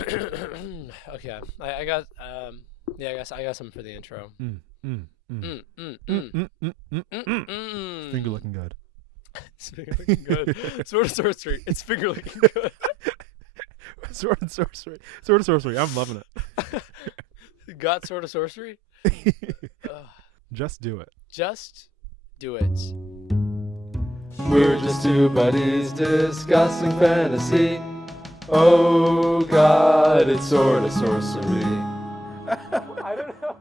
Okay, I got yeah, I guess I got something for the intro. Mm, mm, mm. Mm, mm, Mm, mm, mm, mm, mm, mm, mm. Finger mm. looking good. It's finger looking good. Sword of sorcery. It's finger looking good. Sword and sorcery. Sword of sorcery. I'm loving Got sword of sorcery. it. Ugh. Just do it. Just do it. We're just two buddies discussing fantasy. Oh God, it's Sorta Sorcery. I don't know.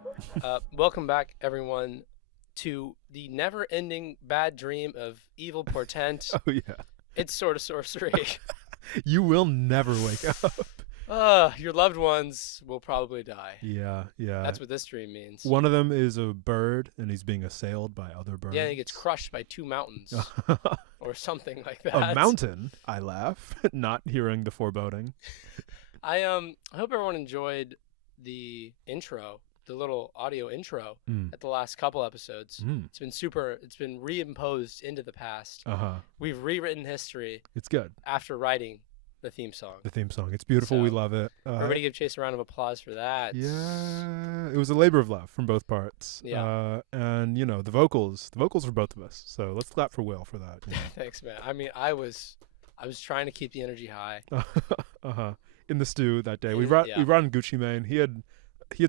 Welcome back, everyone, to the never-ending bad dream of evil portent. Oh yeah. It's sword of sorcery. You will never wake up. Your loved ones will probably die. Yeah, yeah. That's what this dream means. One of them is a bird, and he's being assailed by other birds. Yeah, he gets crushed by two mountains or something like that. A mountain, I laugh, not hearing the foreboding. I hope everyone enjoyed the intro, the little audio intro at the last couple episodes. It's been reimposed into the past. We've rewritten history. It's good. After writing the theme song. The theme song. It's beautiful. So, we love it. Everybody give Chase a round of applause for that. Yeah. It was a labor of love from both parts. Yeah. And, you know, the vocals for both of us. So let's clap for Will for that. You know? Thanks, man. I mean, I was trying to keep the energy high. In the stew that day. We brought in Gucci Mane. He had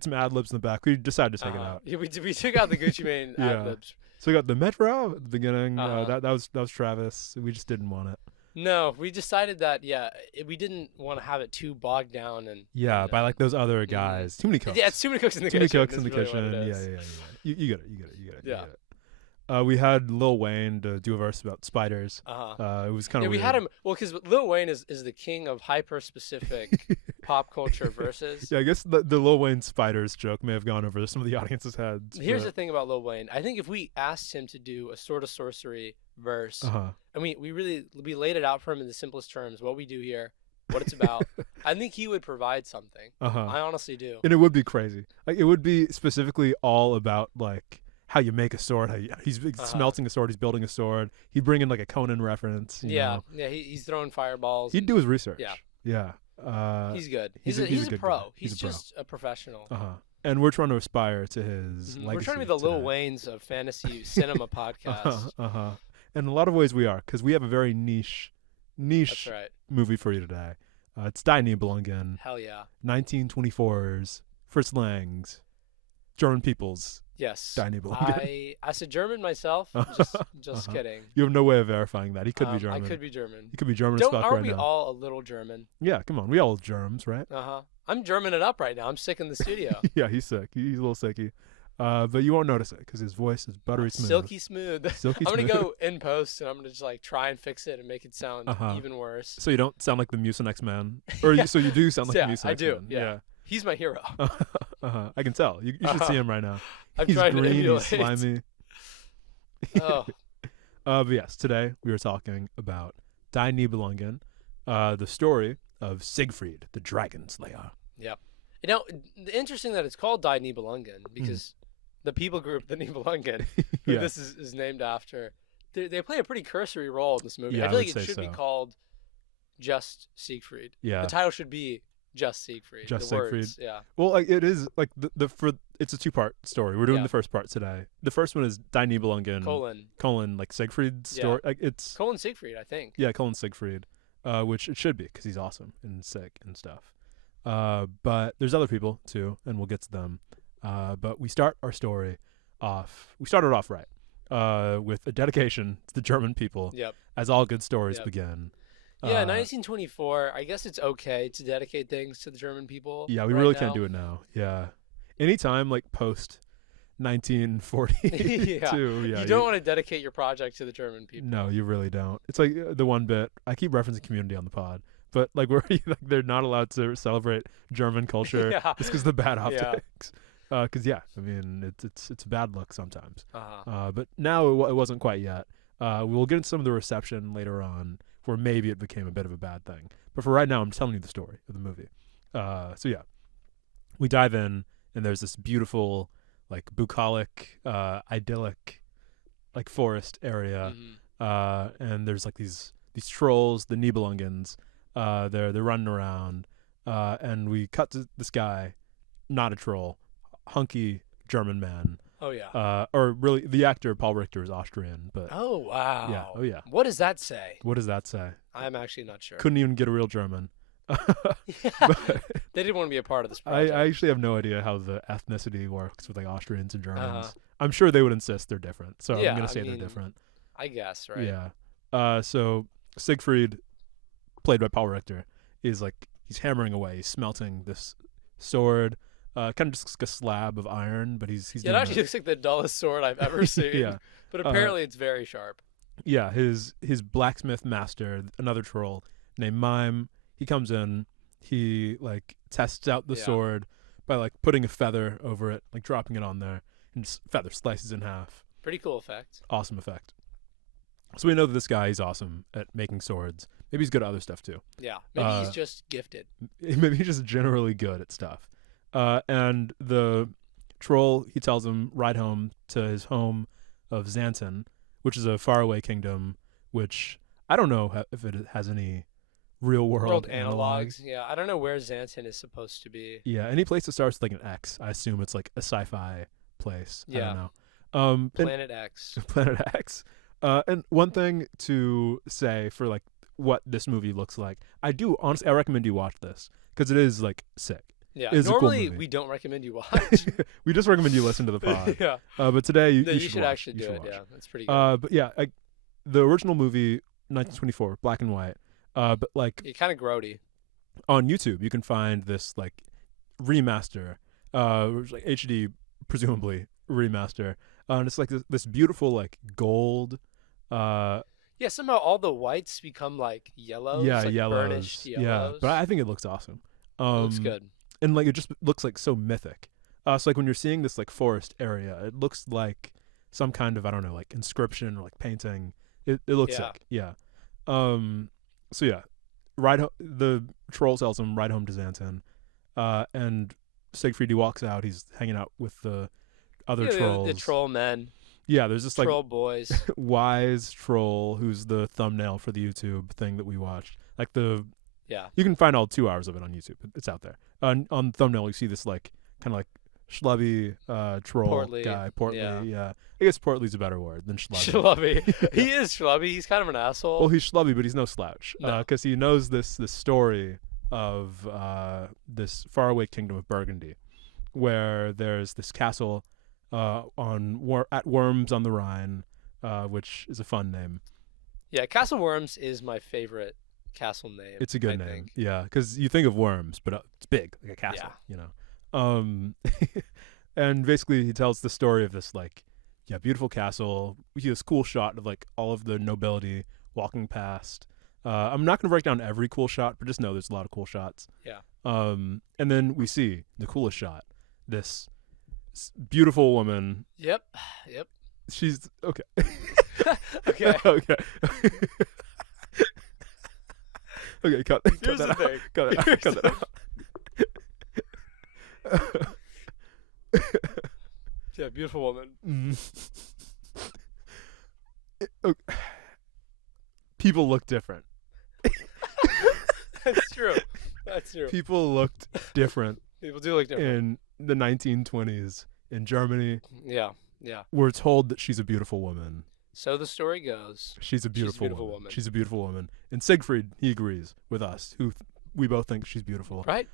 some ad libs in the back. We decided to take it out. Yeah, we took out the Gucci Mane ad libs. So we got the Metro at the beginning. That was Travis. We just didn't want it. No, we decided that we didn't want to have it too bogged down and by like those other guys. Too many cooks. Yeah, it's too many cooks in the kitchen. kitchen. Too many cooks in the really kitchen. Yeah. You get it. You get it. Yeah. We had Lil Wayne to do a verse about spiders. It was kind of we weird. had him because Lil Wayne is the king of hyper specific pop culture verses. Yeah, I guess the Lil Wayne spiders joke may have gone over some of the audience's heads. Here's the thing about Lil Wayne. I think if we asked him to do a Sorta Sorcery verse, and we laid it out for him in the simplest terms, what we do here, what it's about, I think he would provide something. I honestly do. And it would be crazy. Like it would be specifically all about like how you make a sword, he's smelting a sword, he's building a sword. He'd bring in like a Conan reference. You know? He's throwing fireballs. He'd do his research. Yeah. He's good. He's a pro. Guy. He's just a professional. And we're trying to aspire to his legacy. We're trying to be the Lil Waynes of fantasy cinema podcast. And in a lot of ways we are, because we have a very niche That's right. movie for you today. It's Die Nibelungen. Hell yeah. 1924's Fritz Lang's German people's Yes. Die Nibelungen. I said German myself. Just kidding. You have no way of verifying that. He could be German. I could be German. He could be German as fuck right now. Aren't we all a little German? Yeah, come on. We all germs, right? I'm Germaning up right now. I'm sick in the studio. Yeah, he's sick. He's a little sicky. But you won't notice it because his voice is buttery smooth. Silky smooth. Silky I'm going to smooth. go in post and I'm going to just like try and fix it and make it sound even worse. So you don't sound like the Mucinex man? Or so you do sound like the Mucinex man? I do. Yeah. He's my hero. I can tell. You should see him right now. He's trying green, to emulate. he's slimy. Oh. But yes, today we are talking about Die Nibelungen, the story of Siegfried, the Dragon Slayer. Yep. You know, interesting that it's called Die Nibelungen because the people group, the Nibelungen, who this is named after, they play a pretty cursory role in this movie. Yeah, I feel like it should be called just Siegfried. Yeah. The title should be just Siegfried. Just the Siegfried. Words, yeah. Well, like it is like it's a two-part story. We're doing the first part today. The first one is Die Nibelungen colon like Siegfried's story. Like it's colon Siegfried, I think. Yeah, colon Siegfried, which it should be because he's awesome and sick and stuff. But there's other people too, and we'll get to them. But we start our story off. We started off right with a dedication to the German people. Yep. As all good stories begin. Yeah, 1924. I guess it's okay to dedicate things to the German people. Yeah, we really can't do it now. Yeah, anytime like post 1942. You don't want to dedicate your project to the German people. No, you really don't. It's like the one bit I keep referencing Community on the pod, but like where like they're not allowed to celebrate German culture just because of the bad optics. Because I mean it's a bad look sometimes. But now it wasn't quite yet. We'll get into some of the reception later on, where maybe it became a bit of a bad thing. But for right now, I'm telling you the story of the movie. We dive in, and there's this beautiful, like bucolic, idyllic, like forest area, and there's like these trolls, the Nibelungens. They're running around, and we cut to this guy, not a troll, hunky German man. Oh yeah. Or really, the actor Paul Richter is Austrian, but oh wow. yeah, oh yeah. What does that say? What does that say? I'm actually not sure. Couldn't even get a real German. They didn't want to be a part of this I project. actually have no idea how the ethnicity works with like Austrians and Germans. I'm sure they would insist they're different, so I'm gonna say they're different. I guess, right? Yeah. So Siegfried, played by Paul Richter, is like he's hammering away. He's smelting this sword. Kind of just like a slab of iron, but he's it actually looks like the dullest sword I've ever seen. Yeah. But apparently it's very sharp. Yeah, his blacksmith master, another troll named Mime, he comes in, he like tests out the sword by like putting a feather over it, like dropping it on there, and just feather slices in half. Pretty cool effect. Awesome effect. So we know that this guy is awesome at making swords. Maybe he's good at other stuff too. Yeah, maybe he's just gifted. Maybe he's just generally good at stuff. And the troll, he tells him, ride home to his home of Xanten, which is a faraway kingdom, which I don't know if it has any real world analogs. Yeah, I don't know where Xanten is supposed to be. Yeah, any place that starts with like an X, I assume it's like a sci-fi place. Yeah. I don't know. Planet X. Planet X. And one thing to say for like what this movie looks like, I recommend you watch this because it is like sick. Yeah, normally we don't recommend you watch. We just recommend you listen to the pod. Yeah. But today you should watch. actually do it. Watch. Yeah, that's pretty good. But yeah, the original movie, 1924, black and white. But like kind of grody. On YouTube, you can find this like remaster, like HD, presumably remaster, and it's like this beautiful like gold. Yeah, somehow all the whites become like yellows. Yeah, like yellows. Burnished yellows. Yeah, but I think it looks awesome. It looks good. And like it just looks like so mythic. So like when you're seeing this like forest area, it looks like some kind of, I don't know, like inscription or like painting. It looks sick. Yeah. So yeah, the troll tells him ride home to Xanten, and Siegfried, he walks out. He's hanging out with the other trolls. The troll men. Yeah, there's this like troll boys. wise troll who's the thumbnail for the YouTube thing that we watched. Like yeah, you can find all 2 hours of it on YouTube. It's out there. On the thumbnail, you see this like kind of like schlubby troll portly guy. Portly, yeah. I guess portly's a better word than schlubby. Schlubby. He is schlubby. He's kind of an asshole. Well, he's schlubby, but he's no slouch. Because he knows this story of this faraway kingdom of Burgundy, where there's this castle at Worms on the Rhine, which is a fun name. Yeah, Castle Worms is my favorite castle name. It's a good name. Yeah, because you think of Worms, but it's big, like a castle. Yeah. You know. And basically he tells the story of this like, beautiful castle. We see this cool shot of like all of the nobility walking past. I'm not gonna break down every cool shot, but just know there's a lot of cool shots. Yeah. And then we see the coolest shot. This beautiful woman. Yep. She's okay. Okay. Okay. Okay, cut Here's that the out. thing. Cut that out. Yeah, beautiful woman. Okay. People look different. That's true. People looked different. People do look different. In the 1920s in Germany. Yeah. We're told that she's a beautiful woman. So the story goes. She's a beautiful woman. She's a beautiful woman. And Siegfried, he agrees with us, who we both think she's beautiful. Right.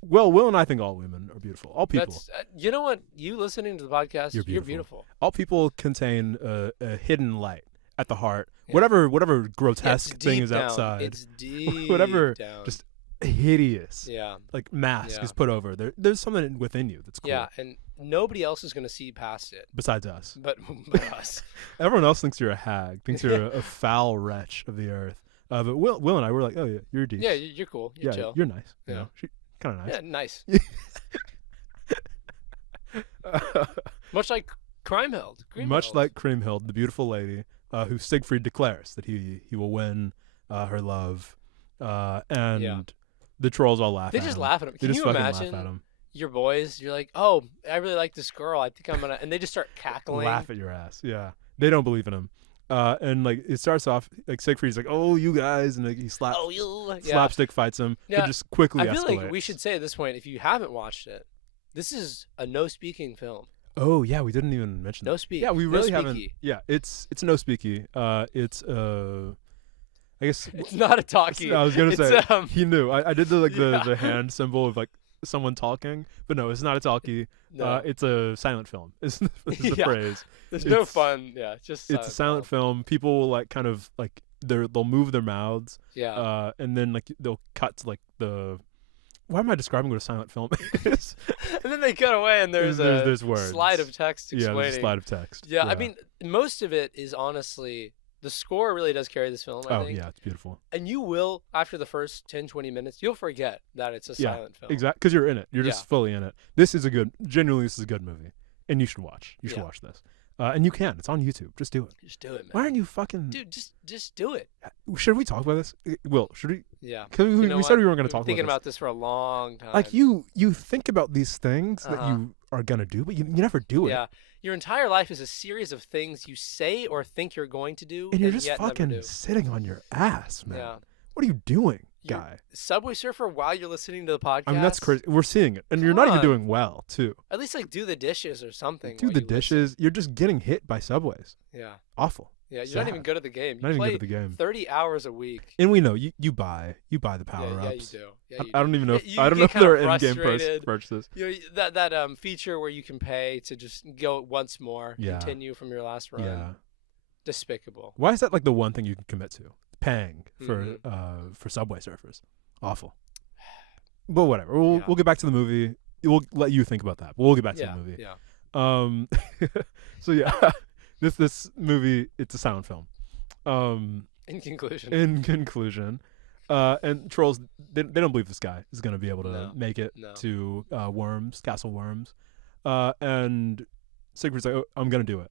Will and I think all women are beautiful. All people. You know what? You listening to the podcast, you're beautiful. All people contain a hidden light at the heart. Yeah. Whatever grotesque thing is outside. It's deep whatever down. Just hideous. Yeah. Like mask is put over. There's something within you that's cool. Yeah, and nobody else is going to see past it. Besides us. But us. Everyone else thinks you're a hag, thinks you're a foul wretch of the earth. But Will and I were like, oh yeah, you're decent. Yeah, you're cool. You're chill. You're nice. Yeah. You know? Kind of Yeah, nice. nice. Much like Kriemhild. Much like Kriemhild, the beautiful lady, who Siegfried declares that he will win her love. And the trolls all laugh at him. They just laugh at him. Can you imagine your boys, you're like, oh, I really like this girl. I think I'm going to... And they just start cackling. Laugh at your ass, yeah. They don't believe in him. And like it starts off like Siegfried's like, "Oh, you guys," and like he slapstick fights him, but just quickly I feel escalates. like we should say at this point, if you haven't watched it, this is a no speaking film. Oh yeah, we didn't even mention no that. speak. Yeah, we no really speaky. haven't. Yeah, it's no speaky. It's I guess it's not a talkie. I was gonna say he knew. I did the Yeah. the hand symbol of like someone talking, but no, it's not a talkie. No. It's a silent film. Is the Yeah. phrase. There's no fun. Yeah, just It's a silent film. People will like kind of like they'll move their mouths. Yeah. And then like they'll cut to like the. Why am I describing what a silent film is? And then they cut away, and there's words. slide of text explaining. Yeah, there's a slide of text. Yeah, I mean, most of it is honestly, the score really does carry this film, I think. Yeah, it's beautiful. And you will, after the first 10, 20 minutes, you'll forget that it's a silent film. Exactly, because you're in it. You're just fully in it. This is a good movie, and you should watch. You should watch this. And you can. It's on YouTube. Just do it. Just do it, man. Why aren't you fucking... Dude, just do it. Should we talk about this? Will, should we? Yeah. Because we said we weren't going to talk about this. Thinking about this for a long time. Like, you think about these things that you are going to do, but you never do it. Yeah. Your entire life is a series of things you say or think you're going to do, and you're just yet fucking never do. sitting on your ass, man. Yeah. What are you doing, guy? Subway Surfer while you're listening to the podcast? I mean, that's crazy. We're seeing it. And you're not even doing well, too. At least, like, do the dishes or something. Do the dishes. You're just getting hit by subways. Yeah. Awful. Yeah, you're not even good at the game. Not You even play good at the game. 30 hours a week. And we know you buy the power-ups. Yeah, you do. Yeah, you I don't do. even know. You I don't get know if kind there of are in-game frustrated. purchases. You know, that feature where you can pay to just go once more, continue from your last run. Yeah. Despicable. Why is that like the one thing you can commit to? Paying for Subway Surfers. Awful. But whatever. We'll get back to the movie. We'll let you think about that. But we'll get back to the movie. Yeah. So yeah, this movie, it's a silent film. In conclusion. And trolls, they don't believe this guy is going to be able to make it to Castle Worms. And Siegfried's like, oh, I'm going to do it.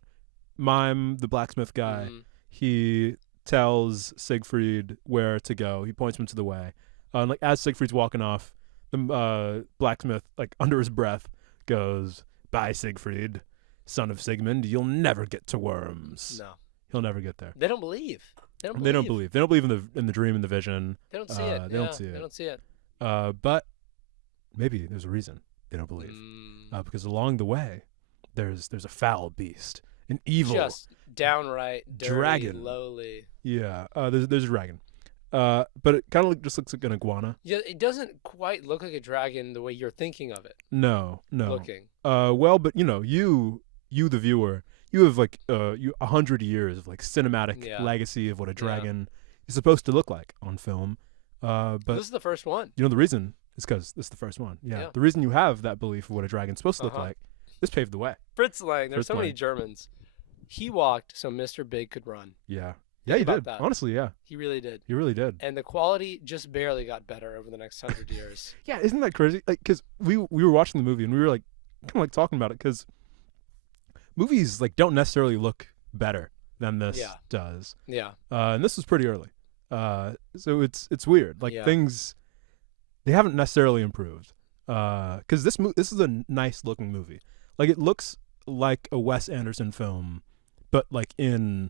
Mime, the blacksmith guy, he tells Siegfried where to go. He points him to the way. And like as Siegfried's walking off, the blacksmith, like under his breath, goes, "Bye, Siegfried, son of Sigmund. You'll never get to Worms." No. He'll never get there. They don't believe. They don't believe. They don't believe in the dream and the vision. They don't see it. They don't see it. They don't see it. But maybe there's a reason they don't believe. Because along the way, there's a foul beast, an evil, just downright dirty, dragon, lowly. Yeah. There's a dragon. But it kind of just looks like an iguana. Yeah, it doesn't quite look like a dragon the way you're thinking of it. No. Looking. Well, but you the viewer, you have like 100 years of like cinematic legacy of what a dragon is supposed to look like on film. But this is the first one. You know the reason is because this is the first one. Yeah. The reason you have that belief of what a dragon's supposed to look like, this paved the way. Fritz Lang. There's so many Germans. He walked so Mr. Big could run. Yeah. Yeah, he did. That. Honestly, yeah. He really did. He really did. And the quality just barely got better over the next 100 years. Yeah, isn't that crazy? Like, because we were watching the movie and we were like, kind of like talking about it because movies like don't necessarily look better than this does. Yeah. And this was pretty early. So it's weird. Like things, they haven't necessarily improved. Because this is a nice looking movie. Like it looks like a Wes Anderson film, but like in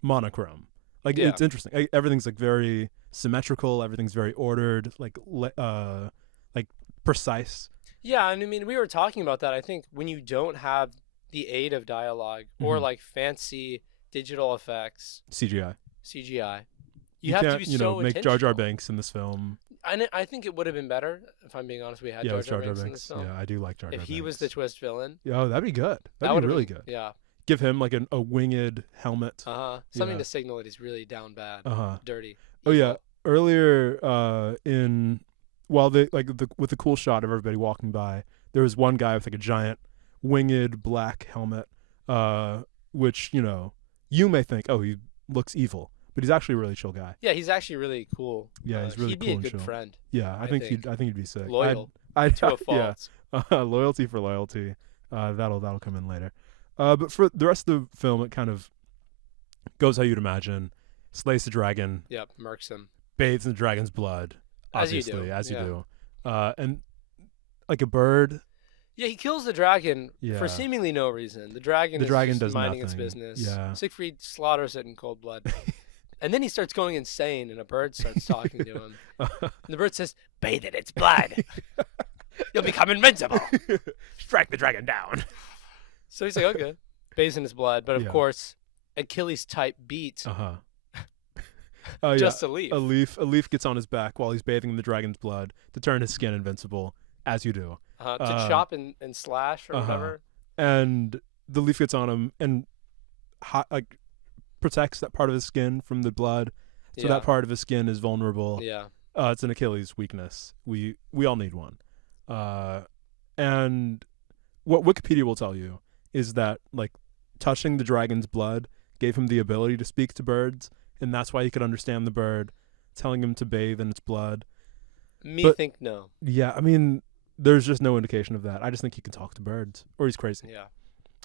monochrome. Like it's interesting. Everything's like very symmetrical. Everything's very ordered. Like precise. Yeah, and I mean we were talking about that. I think when you don't have the aid of dialogue or like fancy digital effects, CGI, you have to be so make Jar Jar Binks in this film. I think it would have been better if I'm being honest. We had Jar Jar Binks in this film. Yeah, I do like Jar Jar Binks. If he was the twist villain. Yeah, that'd be good. That'd be really good. Yeah. Give him like a winged helmet. Something to signal that he's really down bad, dirty. Oh yeah. Earlier, while they with the cool shot of everybody walking by, there was one guy with like a giant winged black helmet, which you may think, oh, he looks evil, but he's actually a really chill guy. Yeah, he's actually really cool. Yeah, he's really cool. He'd be a good friend. Yeah, I think he'd be sick. Loyal to a fault. Yeah, loyalty for loyalty. That'll come in later. But for the rest of the film, it kind of goes how you'd imagine. Slays the dragon. Yep, murks him. Bathes in the dragon's blood. As you do. do. And like a bird. Yeah, he kills the dragon Yeah. for seemingly no reason. The dragon is just does minding its nothing. business. Yeah. Siegfried slaughters it in cold blood. And then he starts going insane, and a bird starts talking to him. And the bird says, "Bathe in its blood. You'll become invincible. Strike the dragon down." So he's like, okay. Bathes in his blood. But, of Yeah. course, Achilles type beat Yeah. just a leaf. A leaf gets on his back while he's bathing in the dragon's blood to turn his skin invincible, as you do. To chop and slash or whatever. And the leaf gets on him and protects that part of his skin from the blood, so that part of his skin is vulnerable. Yeah. It's an Achilles weakness. We all need one. And what Wikipedia will tell you is that like touching the dragon's blood gave him the ability to speak to birds, and that's why he could understand the bird telling him to bathe in its blood. Think no. Yeah, I mean, there's just no indication of that. I just think he can talk to birds, or he's crazy. Yeah.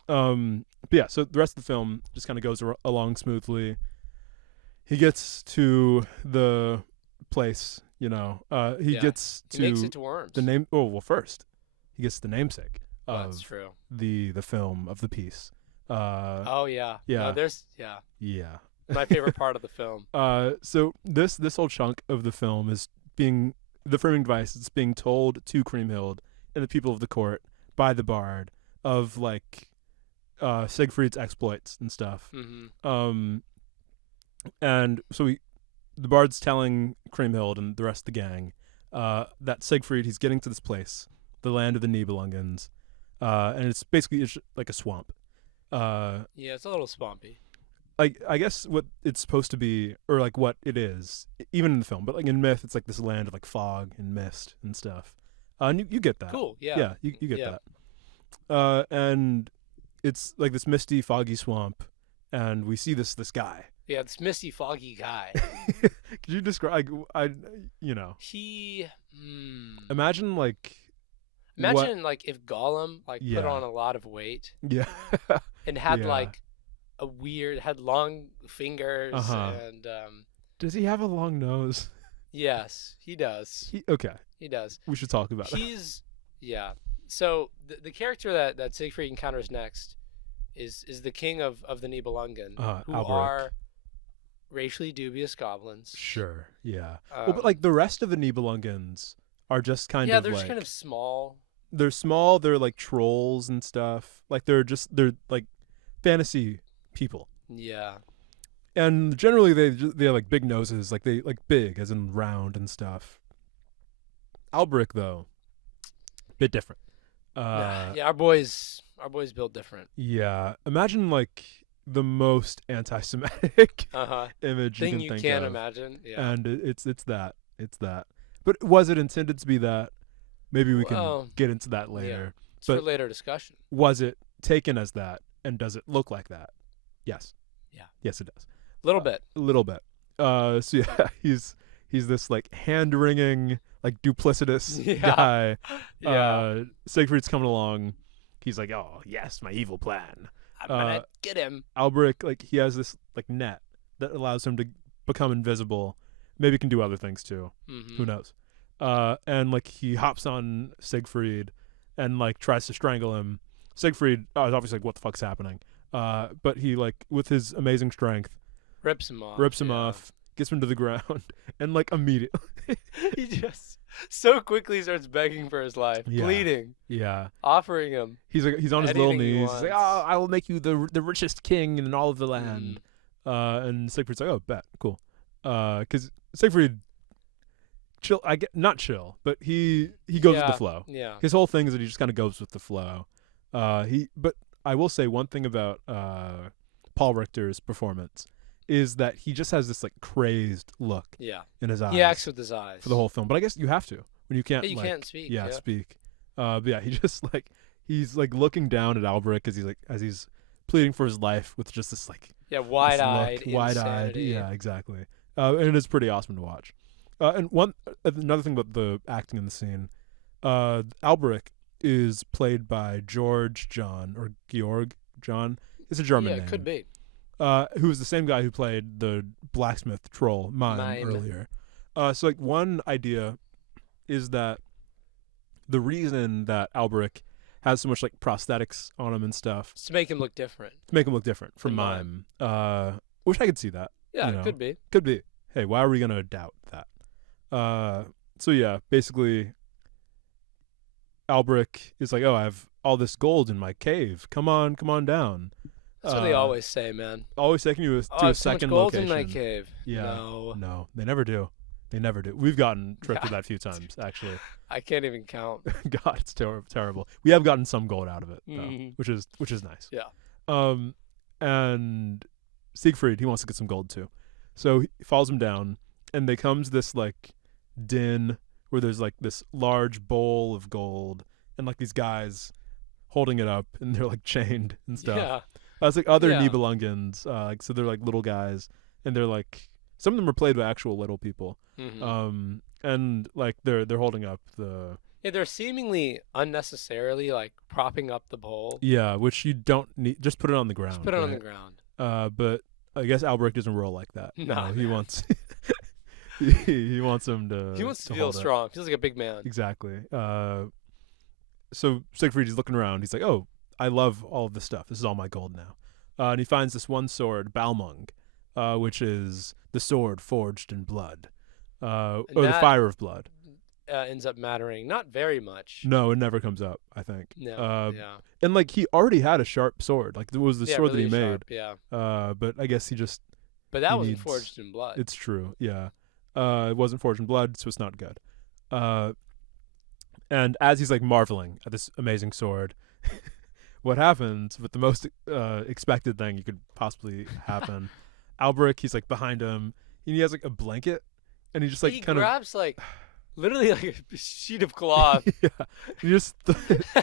But yeah, so the rest of the film just kind of goes along smoothly. He gets to the place, he gets to... He makes it to Worms. The name... Oh, well, first, he gets the namesake of that's true. the film, of the piece. Oh, yeah. Yeah. No, Yeah. My favorite part of the film. So this whole chunk of the film is being... The framing device is being told to Kriemhild and the people of the court by the bard of, like... Siegfried's exploits and stuff. Mm-hmm. And so the bard's telling Kriemhild and the rest of the gang that Siegfried, he's getting to this place, the land of the Nibelungens, and it's basically like a swamp. Yeah, it's a little swampy. I guess what it's supposed to be, or like what it is, even in the film, but like in myth, it's like this land of like fog and mist and stuff. And you get that. Cool. Yeah. Yeah, you get that. And it's like this misty, foggy swamp, and we see this guy. Yeah, this misty, foggy guy. Could you describe? He. Imagine like if Gollum put on a lot of weight. Yeah. And had had long fingers and. Does he have a long nose? Yes, he does. He does. We should talk about it. Yeah. So the character that Siegfried encounters next is the king of the Nibelungen, who Alberic. are racially dubious goblins. Sure, yeah. But like the rest of the Nibelungens are just kind of they're just kind of small. They're small. They're like trolls and stuff. Like they're like fantasy people. Yeah. And generally they have like big noses, like they like big as in round and stuff. Alberic though, bit different. Our boys built different. Yeah, imagine like the most anti-Semitic image thing you can think of. imagine. Yeah, and it's that. But was it intended to be that? Maybe we can get into that later. Yeah. It's for later discussion. Was it taken as that, and does it look like that? Yes. Yeah. Yes, it does. A little bit. So yeah, he's this like hand-wringing, like duplicitous guy. Yeah. Siegfried's coming along. He's like, oh yes, my evil plan. I'm gonna get him. Alberic, like he has this like net that allows him to become invisible. Maybe he can do other things too. Mm-hmm. Who knows? And like he hops on Siegfried and like tries to strangle him. Siegfried is obviously like, what the fuck's happening? But he like with his amazing strength rips him off, gets him to the ground, and like immediately he just so quickly starts begging for his life, bleeding. Yeah. Offering him. He's on his little knees. He's like, oh, I will make you the richest king in all of the land. And Siegfried's like, oh, bet, cool. Because Siegfried not chill, but he goes with the flow. Yeah. His whole thing is that he just kind of goes with the flow. But I will say one thing about Paul Richter's performance is that he just has this like crazed look in his eyes. He acts with his eyes for the whole film, but I guess you have to when you can't. You can't speak. Speak. But yeah, he just like he's like looking down at Alberic as he's pleading for his life with just this like wide-eyed, yeah, exactly. And it is pretty awesome to watch. And another thing about the acting in the scene, Alberic is played by Georg John. It's a German name. Yeah, it could be. Who was the same guy who played the blacksmith troll Mime earlier. So like one idea is that the reason that Alberic has so much like prosthetics on him and stuff. Just to make him look different. To make him look different from mime. Which I could see that. Yeah, you know. Could be. Could be. Hey, why are we gonna doubt that? So yeah, basically, Albric is like, oh, I have all this gold in my cave. Come on down. That's what they always say, man. Always taking you to a second so much gold location. in my cave. Yeah. No, they never do. They never do. We've gotten tricked with that a few times, actually. I can't even count. God, it's terrible. We have gotten some gold out of it, though, which is nice. Yeah. And Siegfried, he wants to get some gold too, so he follows him down, and they come to this like den where there's like this large bowl of gold, and like these guys holding it up, and they're like chained and stuff. Yeah. It's like other Nibelungens, like so they're like little guys, and they're like some of them are played by actual little people. Mm-hmm. And like they're holding up the. Yeah, they're seemingly unnecessarily like propping up the bowl. Yeah, which you don't need. Just put it on the ground. Just put it on the ground. But I guess Albric doesn't roll like that. No, he wants. he wants him to. He wants to feel strong. Feels like a big man. Exactly. So Siegfried is looking around. He's like, "Oh, I love all of this stuff. This is all my gold now." And he finds this one sword, Balmung, which is the sword forged in blood, or the fire of blood. Ends up mattering not very much. No, it never comes up, I think. No. And like he already had a sharp sword. Like it was the sword really that he sharp, made. Yeah. But I guess he just. But that wasn't forged in blood. It's true. Yeah. It wasn't forged in blood, so it's not good. And as he's like marveling at this amazing sword, what happens with the most expected thing you could possibly happen? Albric, he's like behind him, and he has like a blanket, and he just like kind of grabs like literally like a sheet of cloth. Yeah, he just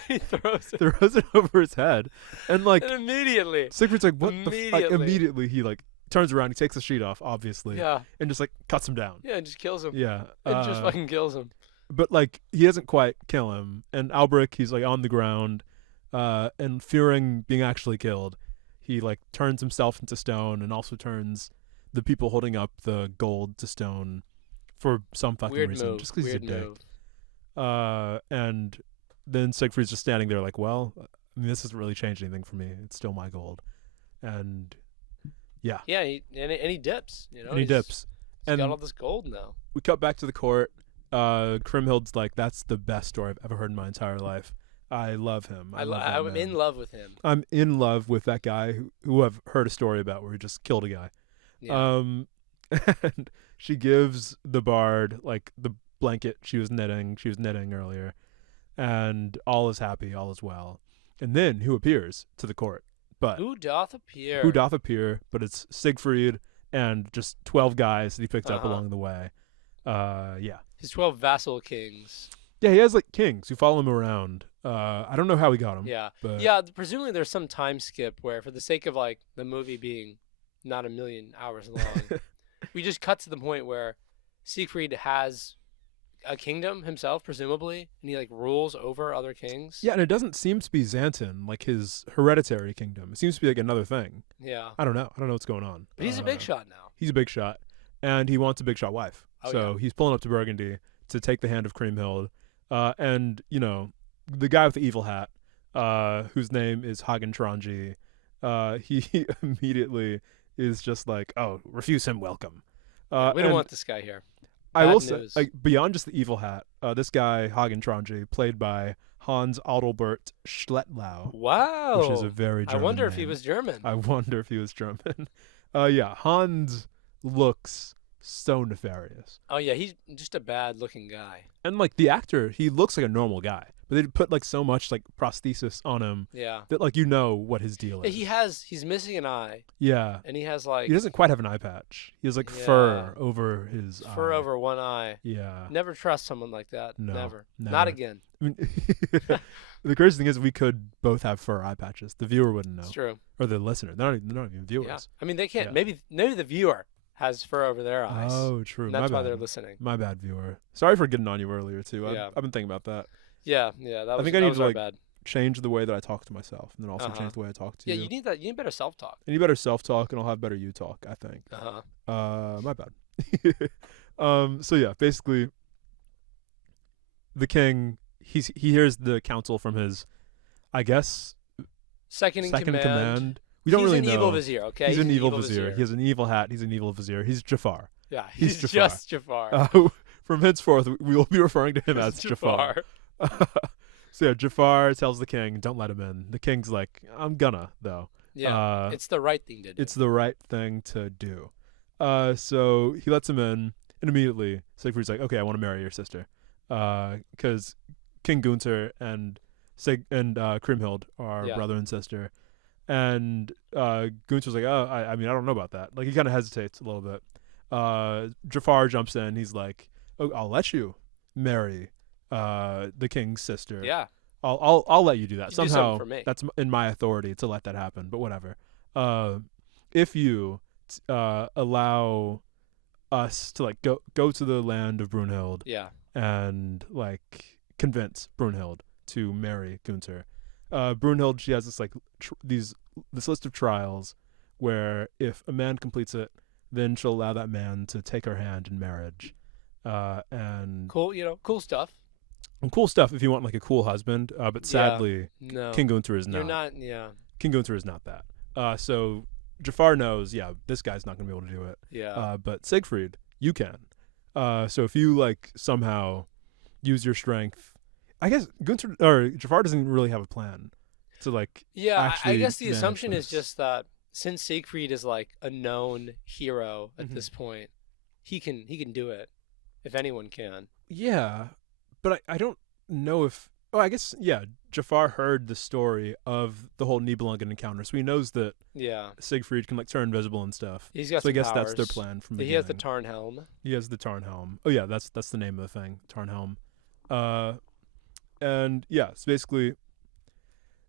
he throws it over his head, and like and immediately Siegfried's like, what the fuck? Immediately he like turns around, he takes the sheet off, obviously, and just like cuts him down. Yeah, and just kills him. Yeah, and just fucking kills him. But like he doesn't quite kill him, and Albric, he's like on the ground, and fearing being actually killed, he like turns himself into stone, and also turns the people holding up the gold to stone for some fucking reason, just because he's a dick. And then Siegfried's just standing there like, well, I mean, this doesn't really change anything for me. It's still my gold, and yeah. Yeah, he dips. You know, and he dips. He's got all this gold now. We cut back to the court. Kriemhild's like, that's the best story I've ever heard in my entire life. I love him. I'm in love with him. I'm in love with that guy who I've heard a story about where he just killed a guy. Yeah. And she gives the bard like the blanket she was knitting earlier, and all is happy, all is well. And then who appears to the court? But who doth appear? But it's Siegfried and just 12 guys that he picked up along the way. Yeah. His 12 vassal kings. Yeah, he has like kings who follow him around. I don't know how he got them. Yeah. But yeah, presumably there's some time skip where, for the sake of like the movie being not a million hours long, we just cut to the point where Siegfried has a kingdom himself, presumably, and he like rules over other kings. Yeah, and it doesn't seem to be Xanten, like his hereditary kingdom. It seems to be like another thing. Yeah. I don't know what's going on. But he's a big shot now. He's a big shot, and he wants a big shot wife. He's pulling up to Burgundy to take the hand of Kriemhild. And, you know, the guy with the evil hat, whose name is Hagen Trangi, he immediately is just like, oh, refuse him welcome. We don't want this guy here. I will say, like, beyond just the evil hat, this guy, Hagen Trangi, played by Hans Adalbert Schlettlau. Wow. Which is a very German I wonder name. if he was German. Yeah, Hans looks so nefarious. Oh yeah, he's just a bad looking guy. And like the actor, he looks like a normal guy, but they put like so much like prosthesis on him that like you know what his deal is. He's missing an eye. Yeah. And he has like, he doesn't quite have an eye patch. He has like fur over his fur over one eye. Yeah. Never trust someone like that. No, never. never. Not again. I mean, the crazy thing is we could both have fur eye patches. The viewer wouldn't know. It's true. Or the listener. They're not even viewers. Yeah. I mean, they can't. Yeah. Maybe the viewer has fur over their eyes. Oh, true. And that's why they're listening. My bad, viewer. Sorry for getting on you earlier too. Yeah. I've been thinking about that. Yeah. I think I need to like bad. Change the way that I talk to myself, and then also change the way I talk to you. Yeah, you need that. You need better self-talk. And you better self-talk, and I'll have better you talk, I think. My bad. So yeah, basically, the king he hears the counsel from his I guess second in command. We don't really know. He's an evil vizier, okay? He's an evil vizier. He has an evil hat. He's an evil vizier. He's Jafar. Yeah, he's Jafar. just Jafar. From henceforth, we will be referring to him as Jafar. So yeah, Jafar tells the king, don't let him in. The king's like, I'm gonna, though. Yeah, it's the right thing to do. It's the right thing to do. So he lets him in, and immediately Siegfried's like, okay, I want to marry your sister. Because King Gunther and Kriemhild are brother and sister. And Gunther's like, oh, I mean, I don't know about that. Like, he kind of hesitates a little bit. Jafar jumps in. He's like, oh, I'll let you marry the king's sister. Yeah. I'll let you do that. You Somehow do for me. that's in my authority to let that happen, but whatever. If you allow us to like go to the land of Brunhild, and like convince Brunhild to marry Gunther. Brunhild, she has this like this list of trials where if a man completes it, then she'll allow that man to take her hand in marriage. And cool stuff. And cool stuff if you want like a cool husband, but sadly, no. King Gunther is not. You're not, King Gunther is not that. So Jafar knows, this guy's not gonna be able to do it. Yeah. But Siegfried, you can. So if you like somehow use your strength, I guess Jafar doesn't really have a plan to like. Yeah, I guess the assumption is just that since Siegfried is like a known hero at this point, he can do it if anyone can. Yeah. But I don't know if... Oh, I guess, Jafar heard the story of the whole Nibelungen encounter, so he knows that Siegfried can, like, turn invisible and stuff. He's got so some I guess powers. That's their plan from the beginning. He has the Tarnhelm. He has the Tarnhelm. Oh, yeah, that's the name of the thing, Tarnhelm. And, so basically,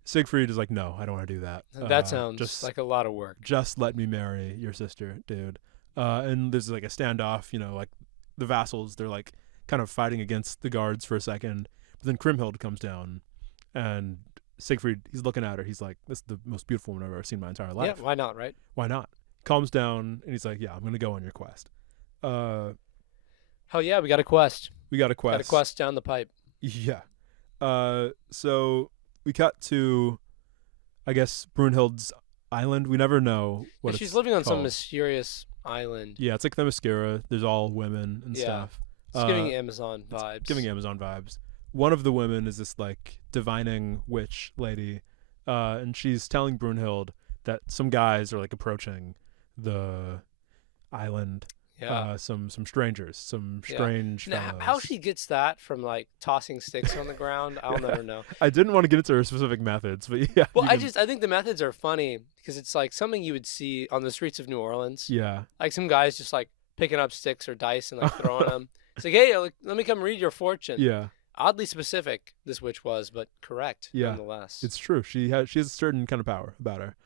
Siegfried is like, no, I don't want to do that. That sounds like a lot of work. Just let me marry your sister, dude. And there's, like, a standoff, like, the vassals, they're, like, kind of fighting against the guards for a second. But then Kriemhild comes down, and Siegfried, he's looking at her. He's like, this is the most beautiful woman I've ever seen in my entire life. Yeah, why not, right? Why not? Calms down, and he's like, I'm going to go on your quest. Hell yeah, we got a quest. Got a quest down the pipe. Yeah. So we cut to, I guess, Brunhild's island. We never know what she's living on called. some mysterious island. Yeah, it's like the Themyscira. There's all women and stuff. It's giving Amazon vibes. One of the women is this like divining witch lady, and she's telling Brunhild that some guys are like approaching the island. Yeah. Some strangers, some strange fellows. Now, how she gets that from like tossing sticks on the ground, I'll never know. I didn't want to get into her specific methods, but yeah. Well, I think the methods are funny because it's like something you would see on the streets of New Orleans. Yeah. Like some guys just like picking up sticks or dice and like throwing them. It's like, hey, let me come read your fortune. Yeah. Oddly specific, this witch was, but correct nonetheless. It's true. She has a certain kind of power about her.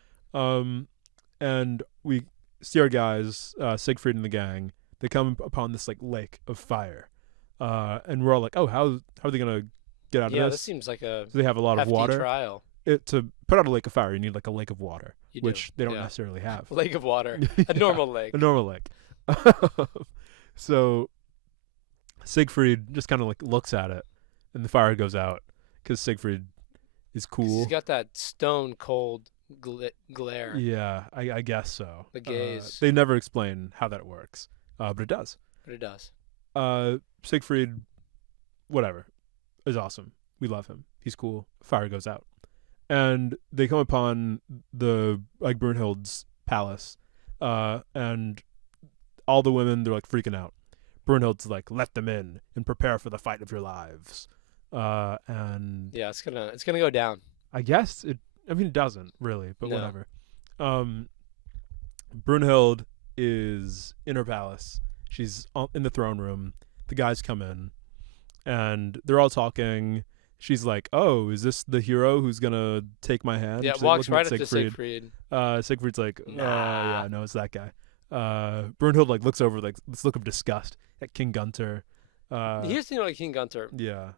And we see our guys, Siegfried and the gang. They come upon this like lake of fire, and we're all like, "Oh, how are they gonna get out of this?" Yeah, this seems like a. So they have a lot of water. Trial. To put out a lake of fire, you need like a lake of water, which they don't necessarily have. A lake of water, a normal lake. A normal lake. So Siegfried just kind of like looks at it, and the fire goes out because Siegfried is cool. He's got that stone cold glare. Yeah, I guess so. The gaze. They never explain how that works, but it does. Siegfried, whatever, is awesome. We love him. He's cool. Fire goes out, and they come upon the like Brunhild's palace, and all the women, they're like freaking out. Brunhild's like, let them in and prepare for the fight of your lives. And yeah, it's gonna go down. I guess it. I mean, it doesn't really, but whatever. Brunhild is in her palace. She's in the throne room. The guys come in, and they're all talking. She's like, "Oh, is this the hero who's gonna take my hand?" Yeah, she's walks like, right up to Siegfried. Siegfried's like, nah. Yeah, no, it's that guy." Brunhild like looks over like this look of disgust at King Gunther. Here's the thing about King Gunther. Yeah.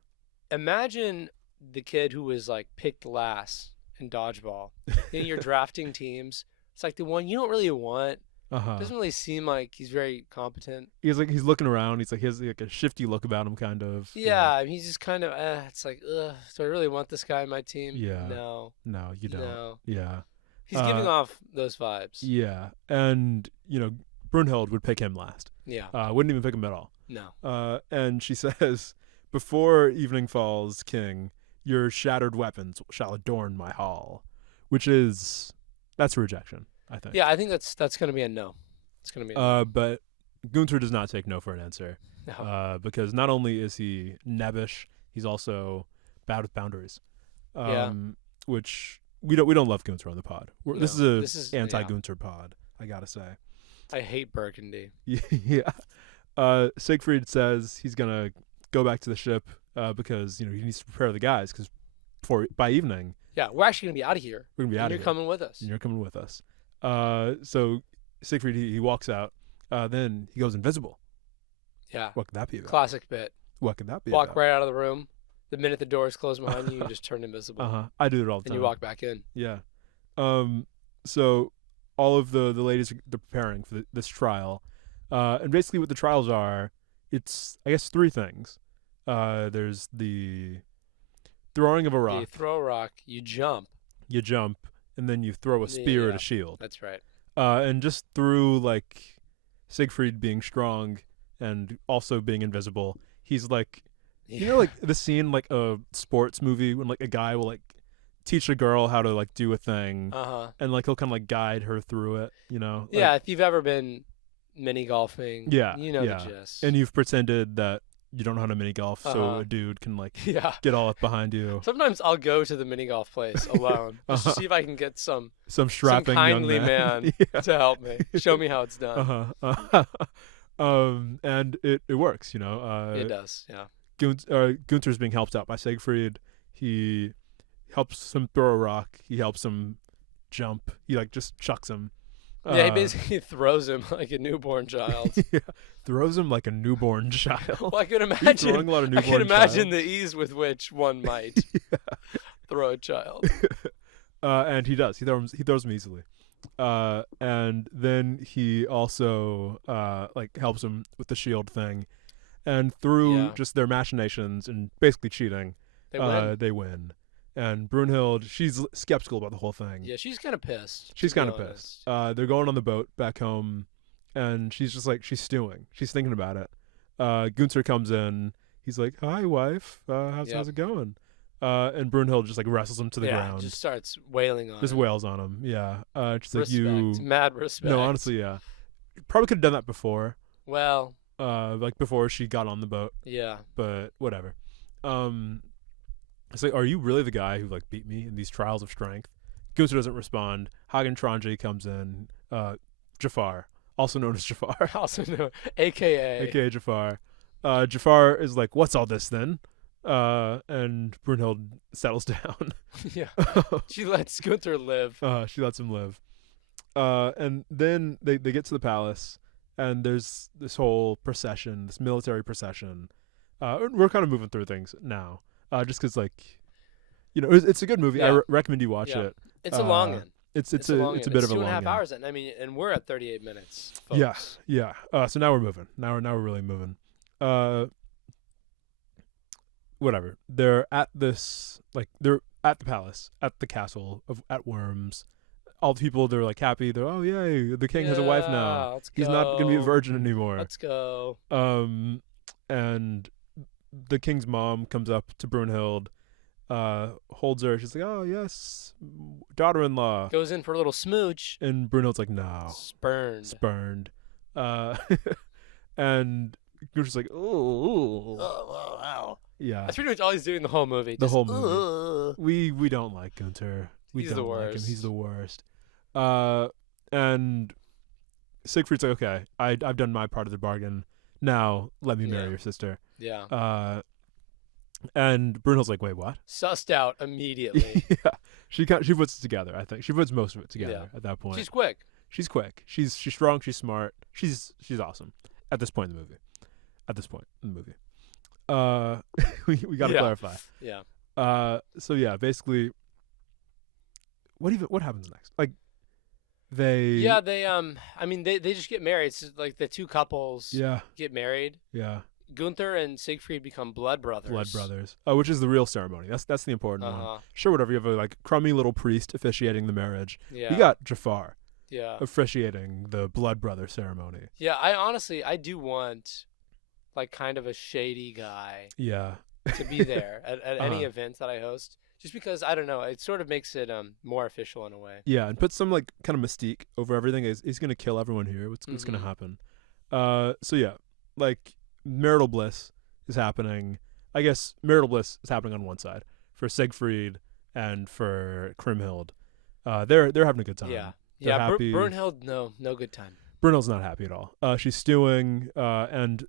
Imagine the kid who was like picked last in dodgeball. You're drafting teams. It's like the one you don't really want, Doesn't really seem like he's very competent. He's looking around. He has like a shifty look about him, kind of. Yeah, I mean, he's just kind of. It's like, do I really want this guy on my team? Yeah. No, you don't. No. Yeah. He's giving off those vibes. Yeah, and Brunhild would pick him last. Yeah. Wouldn't even pick him at all. No. And she says, "Before evening falls, King, your shattered weapons shall adorn my hall," that's rejection, I think. Yeah, I think that's going to be a no. It's going to be a no. But Gunther does not take no for an answer. No. Because not only is he nebbish, he's also bad with boundaries. Which we don't love Gunther on the pod. This is an anti-Gunther pod, I gotta say. I hate Burgundy. Yeah. Siegfried says he's gonna go back to the ship because he needs to prepare the guys because by evening. Yeah, we're actually gonna be out of here. We're gonna be out of here. You're coming with us. And you're coming with us. So Siegfried he walks out. Then he goes invisible. Yeah. What could that be about? Classic bit. What could that be Walk about? right out of the room. The minute the doors close behind you, you just turn invisible. I do it all the time. And you walk back in. Yeah. So all of the ladies they're preparing for this trial, and basically what the trials are, it's I guess 3 things. There's the throwing of a rock. You throw a rock, you jump. You jump, and then you throw a spear at a shield. That's right. And just through like Siegfried being strong and also being invisible, he's like, like the scene like a sports movie when like a guy will like teach a girl how to like do a thing, and like he'll kind of like guide her through it, Yeah, if you've ever been mini golfing, the gist. And you've pretended that you don't know how to mini golf, so a dude can like get all up behind you. Sometimes I'll go to the mini golf place alone just to see if I can get some strapping kindly young man, to help me, show me how it's done. And it works, It does, yeah. Gunther's being helped out by Siegfried. He helps him throw a rock. He helps him jump. He like just chucks him. Yeah, he basically throws him like a newborn child. Throws him like a newborn child. Well, I can imagine. I can imagine the ease with which one might throw a child. And he does. He throws him easily. And then he also like helps him with the shield thing. And through just their machinations and basically cheating, they win. And Brunhild, she's skeptical about the whole thing. Yeah, she's kind of pissed. She's kind of pissed. They're going on the boat back home, and she's just like, she's stewing. She's thinking about it. Gunther comes in. He's like, "Hi, wife. How's it going?" And Brunhild just like wrestles him to the ground. Just starts wailing on him. Just wails on him. Yeah. She's respect. Like, mad respect. No, honestly, yeah. Probably could have done that before. Well. Like before she got on the boat. Yeah. But whatever. It's like, are you really the guy who like beat me in these trials of strength? Gunther doesn't respond. Hagen Tranji comes in. Jafar, also known as Jafar. Also known, AKA Jafar. Jafar is like, what's all this then? And Brunhild settles down. Yeah. She lets Gunther live. She lets him live. And then they get to the palace, and there's this whole procession, this military procession. We're kind of moving through things now. Just because, like, it's a good movie. I recommend you watch it. It's a long one. It's a bit of a long 2.5 hours. I mean, and we're at 38 minutes. Folks. Yeah. So now we're moving. Now we're really moving. Whatever. They're at this, like, they're at the palace, at the castle at Worms. All the people, they're like happy. They're, oh yay, the king has a wife now. He's not gonna be a virgin anymore. Let's go. And the king's mom comes up to Brunhild, holds her. She's like, "Oh yes, daughter-in-law." Goes in for a little smooch. And Brunhild's like, "No." Spurned. And Gunther's like, "Oh, wow." Yeah. That's pretty much all he's doing the whole movie. The whole movie. We don't like Gunther. He's the worst. Like him. He's the worst. And Siegfried's like, "Okay, I've done my part of the bargain. Now let me marry your sister." Yeah. And Brunhild's like, "Wait, what?" Sussed out immediately. Yeah. She puts it together. I think she puts most of it together at that point. She's quick. She's strong. She's smart. She's awesome. At this point in the movie. We got to clarify. Yeah. So yeah, basically, what happens next? Like, they I mean they just get married. It's like the two couples get married. Yeah. Gunther and Siegfried become blood brothers. Oh, which is the real ceremony. That's the important one. Sure, whatever. You have a like crummy little priest officiating the marriage. Yeah. You got Jafar. Yeah. Officiating the blood brother ceremony. Yeah, I do want like kind of a shady guy. Yeah. To be there at any event that I host. Just because, I don't know, it sort of makes it more official in a way. Yeah, and put some like kind of mystique over everything. He's going to kill everyone here. What's going to happen? So yeah, like marital bliss is happening. I guess marital bliss is happening on one side for Siegfried and for Kriemhild. They're having a good time. Yeah. They're happy. Brunhild, no good time. Brunhild's not happy at all. She's stewing, and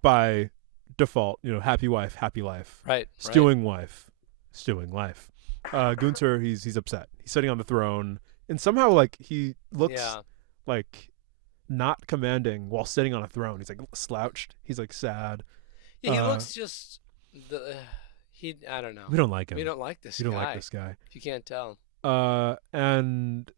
by default, happy wife, happy life. Right. Stewing wife, stewing life. Gunther, he's upset. He's sitting on the throne, and somehow like he looks like not commanding while sitting on a throne. He's like slouched. He's like sad. Yeah, he looks just I don't know. We don't like him. We don't like this guy. We don't like this guy. If you can't tell. And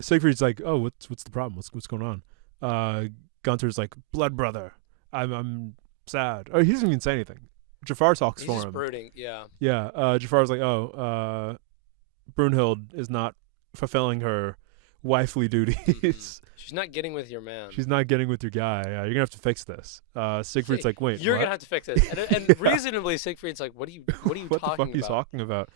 Siegfried's like, oh, what's the problem? What's going on? Gunther's like, blood brother. I'm sad. Oh, he doesn't even say anything. Jafar talks for him. He's just brooding, yeah. Yeah, Jafar's like, Brunhild is not fulfilling her wifely duties. She's not getting with your man. She's not getting with your guy. You're going to have to fix this. Siegfried's like, wait, you're going to have to fix this. And reasonably, Siegfried's like, what are you what talking about? What the fuck are you talking about?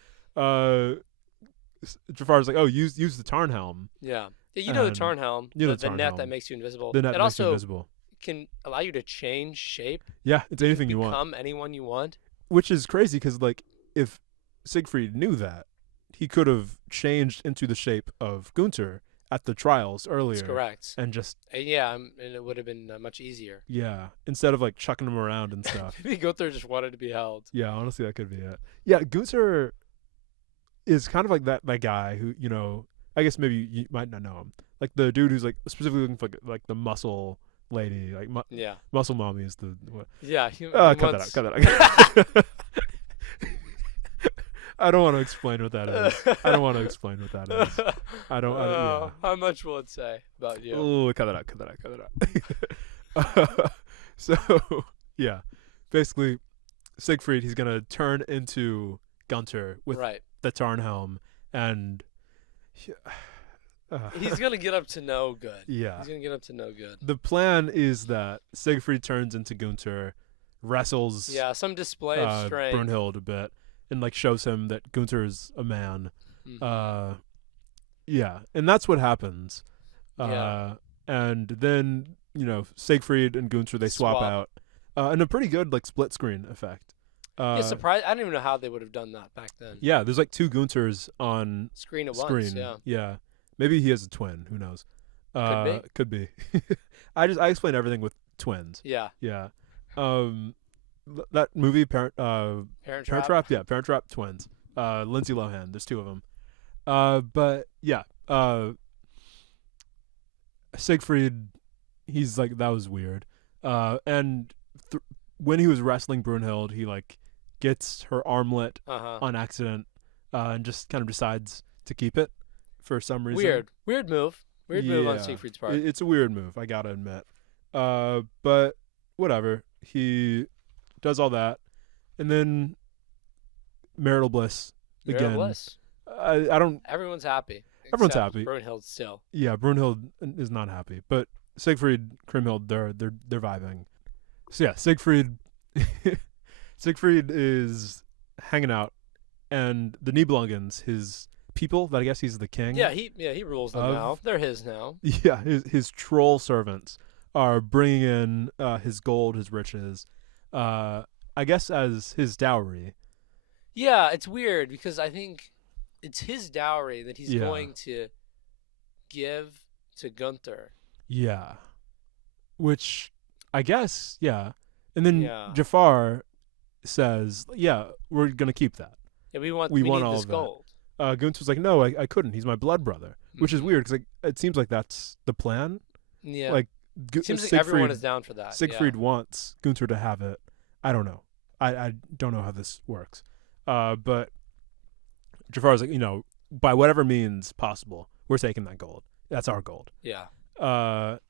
Jafar's like, oh, use the Tarnhelm. Yeah. Yeah, the Tarnhelm. The net that makes you invisible. The net that makes you invisible. Can allow you to change shape. Yeah, it's anything you want. Become anyone you want. Which is crazy because, like, if Siegfried knew that, he could have changed into the shape of Gunther at the trials earlier. That's correct. And just... and it would have been much easier. Yeah, instead of, like, chucking him around and stuff. Maybe Gunther just wanted to be held. Yeah, honestly, that could be it. Yeah, Gunther is kind of like that guy who, I guess maybe you might not know him. Like, the dude who's, like, specifically looking for, like, the muscle... lady, like muscle mommy is the what? Yeah. Cut that out. I don't want to explain what that is. I don't. Yeah. How much will it say about you? Oh, cut that out. So yeah, basically, Siegfried, he's gonna turn into Gunther with the Tarnhelm, and. He's going to get up to no good. Yeah. He's going to get up to no good. The plan is that Siegfried turns into Gunther, wrestles some display of strength. Brunhild a bit, and like shows him that Gunther is a man. And that's what happens. And then, Siegfried and Gunther, they swap out. And a pretty good like split screen effect. Surprise! I don't even know how they would have done that back then. Yeah, there's like two Gunthers on screen at once. Yeah. Maybe he has a twin. Who knows? Could be. I explain everything with twins. Yeah. Yeah. That movie Parent Trap. Yeah, Parent Trap twins. Lindsay Lohan. There's two of them. But yeah. Siegfried. He's like, that was weird. And when he was wrestling Brunhild, he like gets her armlet on accident, and just kind of decides to keep it. For some reason. Weird move on Siegfried's part. It's a weird move, I gotta admit. But whatever. He does all that, and then marital bliss again. Marital bliss. I don't. Everyone's happy. Everyone's happy. Brunhild still. Yeah, Brunhild is not happy, but Siegfried, Kriemhild, they're vibing. So yeah, Siegfried is hanging out, and the Nibelungens, his people that I guess he's the king. Yeah, he rules them now. They're his now. Yeah, his troll servants are bringing in his gold, his riches, I guess as his dowry. Yeah, it's weird because I think it's his dowry that he's going to give to Gunther. Yeah, which I guess and then Jafar says, "Yeah, we're gonna keep that. Yeah, we want all this gold." Gunther's like, no, I couldn't. He's my blood brother, which is weird because it seems like that's the plan. Yeah, like seems like everyone is down for that. Siegfried wants Gunther to have it. I don't know. I don't know how this works. But Jafar's like, by whatever means possible, we're taking that gold. That's our gold. Yeah.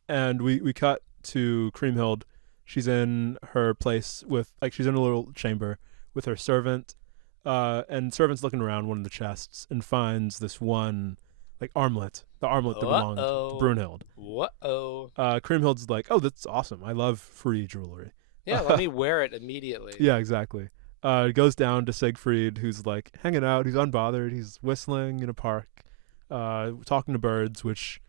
And we cut to Kriemhild. She's in her place with, like, she's in a little chamber with her servant. And servant's looking around one of the chests and finds this one, like, armlet. The armlet that belonged to Brunhild. Whoa. Kriemhild's like, oh, that's awesome. I love free jewelry. Yeah, let me wear it immediately. Yeah, exactly. Goes down to Siegfried, who's, like, hanging out. He's unbothered. He's whistling in a park, talking to birds, which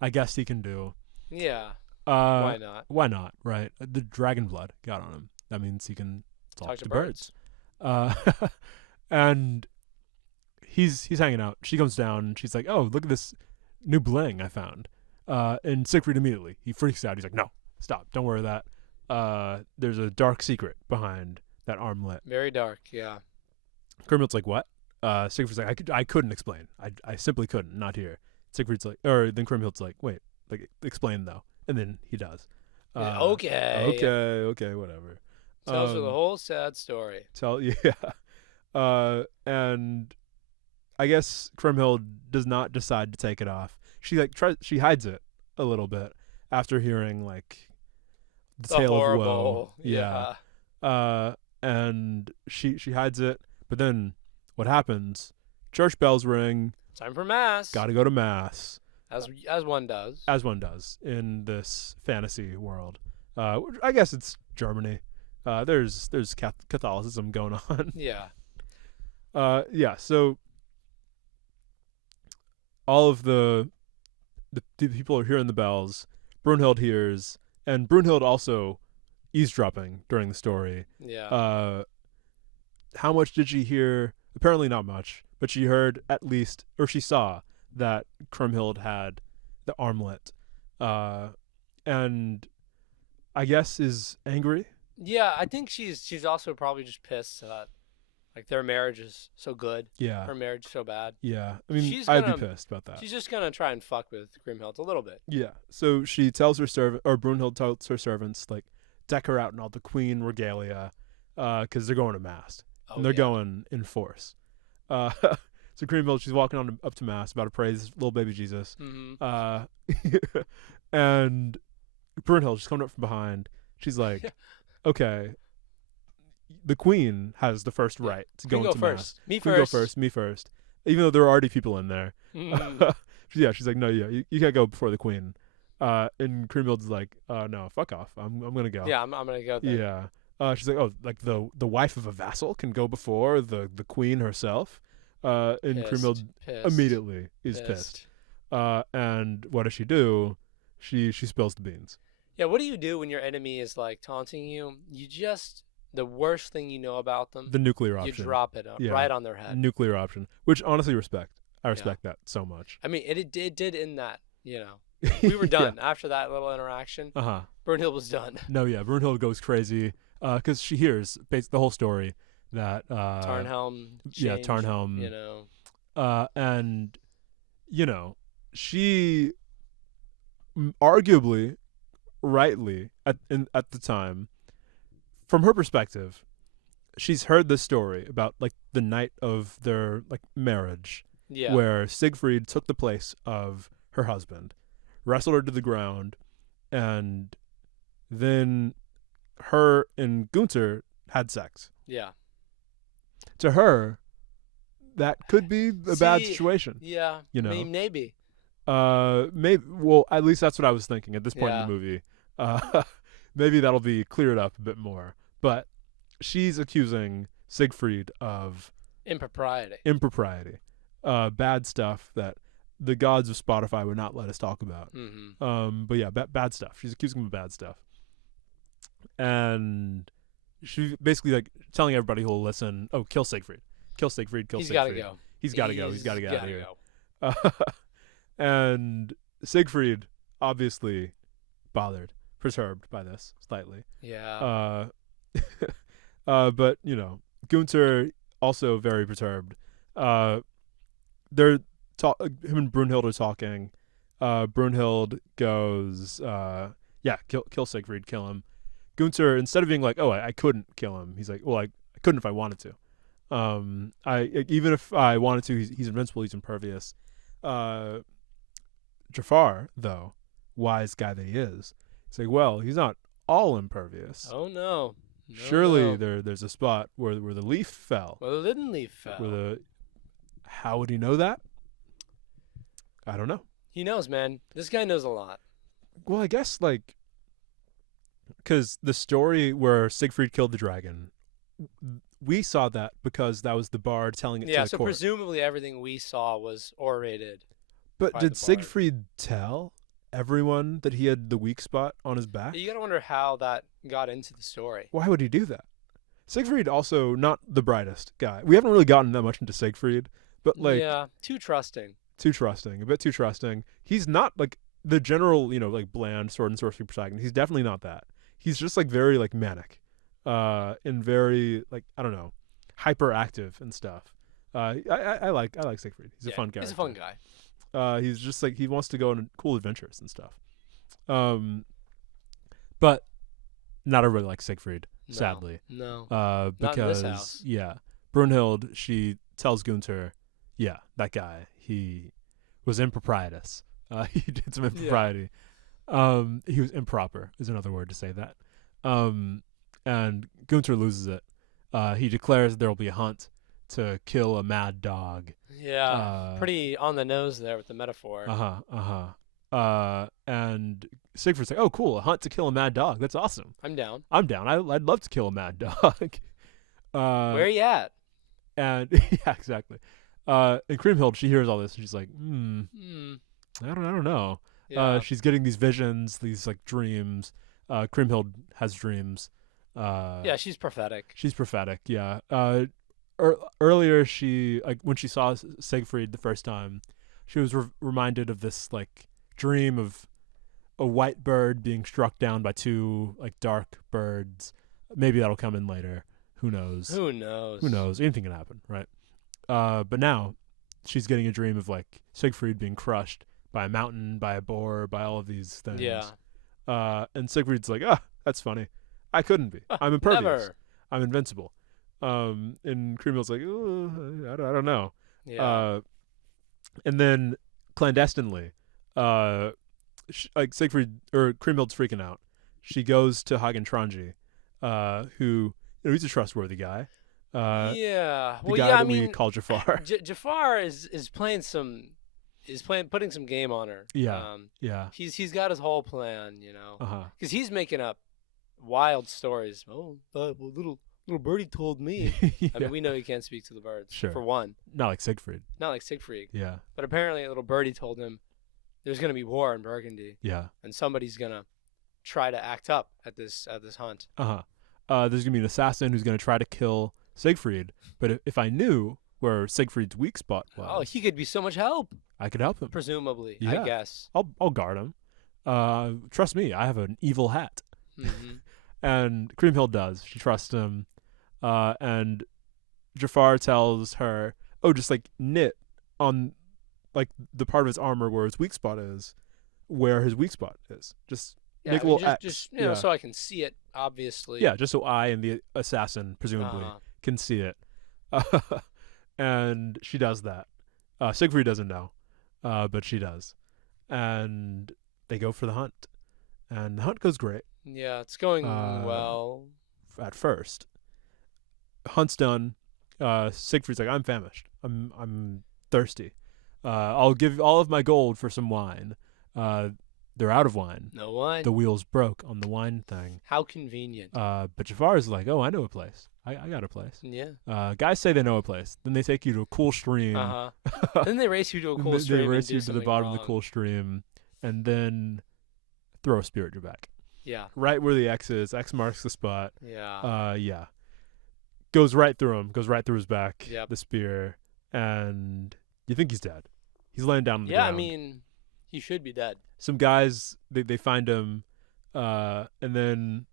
I guess he can do. Yeah. Why not? Why not, right? The dragon blood got on him. That means he can talk to birds. And he's hanging out. She comes down, and she's like, oh, look at this new bling I found. And Siegfried immediately, he freaks out. He's like, no, stop. Don't wear that. There's a dark secret behind that armlet. Very dark, yeah. Kriemhild's like, what? Siegfried's like, I couldn't explain. I simply couldn't, not here. Siegfried's like, or then Kriemhild's like, wait, like, explain though. And then he does. Okay, whatever. Tells her the whole sad story. And I guess Kriemhild does not decide to take it off. She she hides it a little bit after hearing, like, the tale horrible, of woe. Yeah. And she hides it, but then what happens? Church bells ring. Time for mass. Got to go to mass. As one does. As one does in this fantasy world. I guess it's Germany. There's Catholicism going on. Yeah. Yeah. So all of the people are hearing the bells. Brunhild hears, and Brunhild also eavesdropping during the story. Yeah. How much did she hear? Apparently not much, but she heard at least, or she saw that Kriemhild had the armlet, and I guess is angry. Yeah, I think she's also probably just pissed that, like, their marriage is so good. Yeah. Her marriage is so bad. Yeah. I mean, I'd be pissed about that. She's just gonna try and fuck with Kriemhild a little bit. Yeah. So she tells her servant, or Brunhild tells her servants, like, deck her out in all the queen regalia, because they're going to mass. And they're going in force. So Kriemhild, she's walking up to mass, about to praise little baby Jesus. Mm-hmm. And Brunhild, she's coming up from behind. She's like, okay, the queen has the first right to go into mass. Me Queen first. Me first. Even though there are already people in there. Mm. Yeah, she's like, no, yeah, you can't go before the queen. And Kriemhild's like, no, fuck off. I'm gonna go. Yeah, I'm gonna go there. Yeah. She's like, oh, like the wife of a vassal can go before the queen herself. And Kriemhild immediately is pissed. And what does she do? She spills the beans. Yeah, what do you do when your enemy is, like, taunting you? You just, the worst thing you know about them, the nuclear option. You drop it right on their head. Nuclear option, which honestly I respect that so much. I mean, it did in that, we were done after that little interaction. Brunhild was done. No, yeah, Brunhild goes crazy because she hears the whole story that Tarnhelm changed, yeah, Tarnhelm, and she arguably, rightly at the time, from her perspective, she's heard this story about, like, the night of their, like, marriage, where Siegfried took the place of her husband, wrestled her to the ground, and then her and Gunther had sex. Yeah. To her, that could be a bad situation. Yeah. Maybe. Maybe. Well, at least that's what I was thinking at this point in the movie. Maybe that'll be cleared up a bit more. But she's accusing Siegfried of impropriety. Bad stuff that the gods of Spotify would not let us talk about. Mm-hmm. But yeah, bad stuff. She's accusing him of bad stuff. And she basically, like, telling everybody who'll listen, oh, kill Siegfried. Kill Siegfried. He's got to go. He's got to go. He's got to get out of here. And Siegfried, obviously perturbed by this slightly. Yeah. But, Gunther, also very perturbed. Him and Brunhild are talking. Brunhild goes, kill Siegfried, kill him. Gunther, instead of being like, oh, I couldn't kill him, he's like, well, I couldn't if I wanted to. Even if I wanted to, he's invincible, he's impervious. Jafar, though, wise guy that he is, he's like, well, he's not all impervious. Oh no. Surely there's a spot where the leaf fell. Well, the Liden leaf fell. How would he know that? I don't know. He knows, man. This guy knows a lot. Well, I guess because the story where Siegfried killed the dragon, we saw that because that was the bard telling it to the so court. Presumably everything we saw was orated. But did Siegfried tell everyone that he had the weak spot on his back? You gotta wonder how that got into the story. Why would he do that? Siegfried also not the brightest guy. We haven't really gotten that much into Siegfried, but too trusting. A bit too trusting. He's not the general, bland sword and sorcery protagonist. He's definitely not that. He's just very manic, and very I don't know, hyperactive and stuff. I like Siegfried. He's a fun guy. He's a fun guy. He's just he wants to go on cool adventures and stuff. But not everybody likes Siegfried, sadly. No. Because not in this house. Brunhild, she tells Gunther, that guy, he was improprietous. He did some impropriety. He was improper is another word to say that. And Gunther loses it. He declares there will be a hunt to kill a mad dog. Yeah, pretty on the nose there with the metaphor. And Siegfried's like, oh, cool, a hunt to kill a mad dog. That's awesome. I'm down. I'd love to kill a mad dog. Where are you at? And yeah, exactly. And Kriemhild, she hears all this, and she's like, I don't know. Yeah. She's getting these visions, these dreams. Kriemhild has dreams. She's prophetic. Yeah. Earlier, she when she saw Siegfried the first time, she was reminded of this dream of a white bird being struck down by two dark birds. Maybe that'll come in later. Who knows? Anything can happen, right? But now she's getting a dream of Siegfried being crushed by a mountain, by a boar, by all of these things. Yeah. And Siegfried's like, that's funny. I couldn't be. I'm impervious. Never. I'm invincible. And Kriemhild's like, I don't know. Yeah. And then clandestinely, Siegfried or Kriemhild's freaking out. She goes to Hagen Trangi, who he's a trustworthy guy. The guy that we call Jafar. Jafar is putting some game on her. Yeah. He's got his whole plan, because he's making up wild stories. Oh, little birdie told me. Yeah. I mean, we know he can't speak to the birds. Sure. For one. Not like Siegfried. Yeah. But apparently, a little birdie told him there's going to be war in Burgundy. Yeah. And somebody's going to try to act up at this hunt. There's going to be an assassin who's going to try to kill Siegfried. But if I knew where Siegfried's weak spot was, he could be so much help. I could help him. Presumably, yeah. I guess. I'll guard him. Trust me, I have an evil hat. Mm-hmm. And Kriemhild does. She trusts him. And Jafar tells her, just knit on the part of his armor where his weak spot is, where his week spot is. Just make a little X. Just so I can see it, obviously. Yeah, just so I and the assassin, presumably, can see it. And she does that. Siegfried doesn't know, but she does. And they go for the hunt. And the hunt goes great. Yeah, it's going well. At first. Hunt's done. Siegfried's like, I'm famished. I'm thirsty. I'll give all of my gold for some wine. They're out of wine. No wine. The wheels broke on the wine thing. How convenient. But Jafar's like, I know a place. I got a place. Yeah. Guys say they know a place. Then they take you to a cool stream. Then they race you to a cool stream. They race you to the bottom of the cool stream, and then throw a spear at your back. Yeah. Right where the X is. X marks the spot. Yeah. Yeah. Goes right through him. Goes right through his back. Yep. The spear, and you think he's dead. He's laying down on the ground. ground. I mean, he should be dead. Some guys, they find him, and then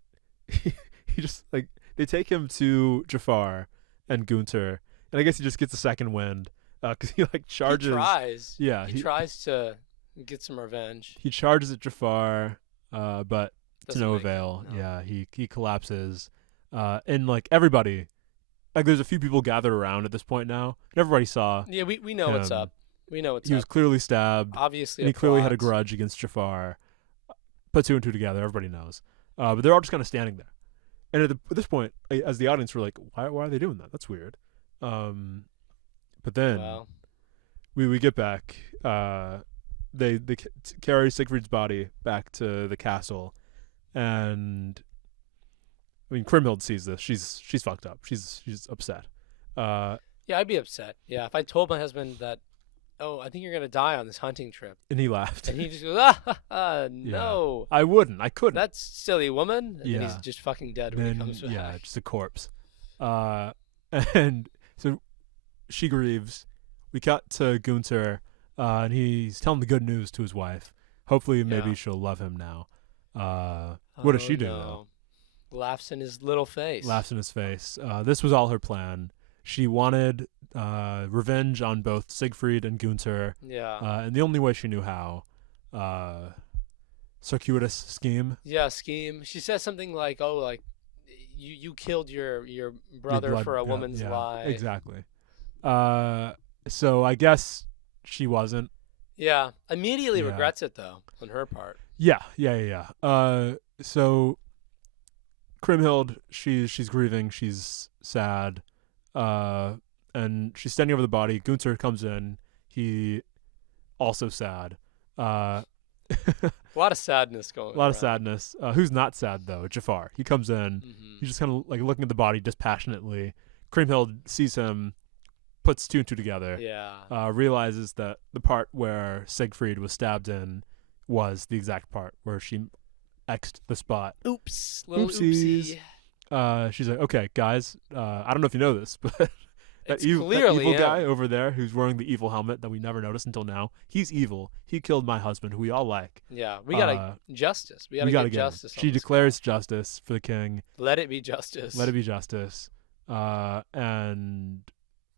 he just they take him to Jafar and Gunther, and I guess he just gets a second wind because he charges. He tries. Yeah, he tries to get some revenge. He charges at Jafar, but to no avail. No. Yeah, he collapses, and everybody, there's a few people gathered around at this point now, and everybody saw. Yeah, we know what's up. We know what's he was clearly stabbed. Obviously, and he clearly had a grudge against Jafar. Put two and two together, everybody knows. But they're all just kind of standing there. And at this point, as the audience, we're like, why are they doing that? That's weird. But then we get back. They carry Siegfried's body back to the castle, and I mean, Kriemhild sees this. She's fucked up. She's upset. Yeah, I'd be upset. Yeah, if I told my husband that, oh, I think you're gonna die on this hunting trip, and he laughed, and he just goes, no, I wouldn't. I couldn't. That's silly woman. And yeah. then he's just fucking dead when he comes back. Yeah, just a corpse. And so she grieves. We cut to Gunther, and he's telling the good news to his wife. Hopefully, maybe she'll love him now. What does she do, though? Laughs in his little face. Laughs in his face. This was all her plan. She wanted revenge on both Siegfried and Gunther. Yeah. And the only way she knew how. Circuitous scheme. Yeah, scheme. She says something like, "Oh, like you killed your brother for a woman's lie." Exactly. So I guess she wasn't. Yeah. Immediately regrets it though, on her part. Yeah. So Kriemhild, she's grieving, she's sad, and she's standing over the body. Gunther comes in. He also sad. A lot of sadness going on. A lot of sadness. Who's not sad though? Jafar. He comes in. Mm-hmm. He's just kind of like looking at the body dispassionately. Kriemhild sees him, puts two and two together. Yeah. Realizes that the part where Siegfried was stabbed in was the exact part where she X'd the spot. Oops. Little oopsie. She's like, okay, guys, I don't know if you know this, but that evil guy over there who's wearing the evil helmet that we never noticed until now, he's evil. He killed my husband, who we all like. Yeah, we gotta justice. We gotta get justice. She declares justice for the king. Let it be justice. Let it be justice. And,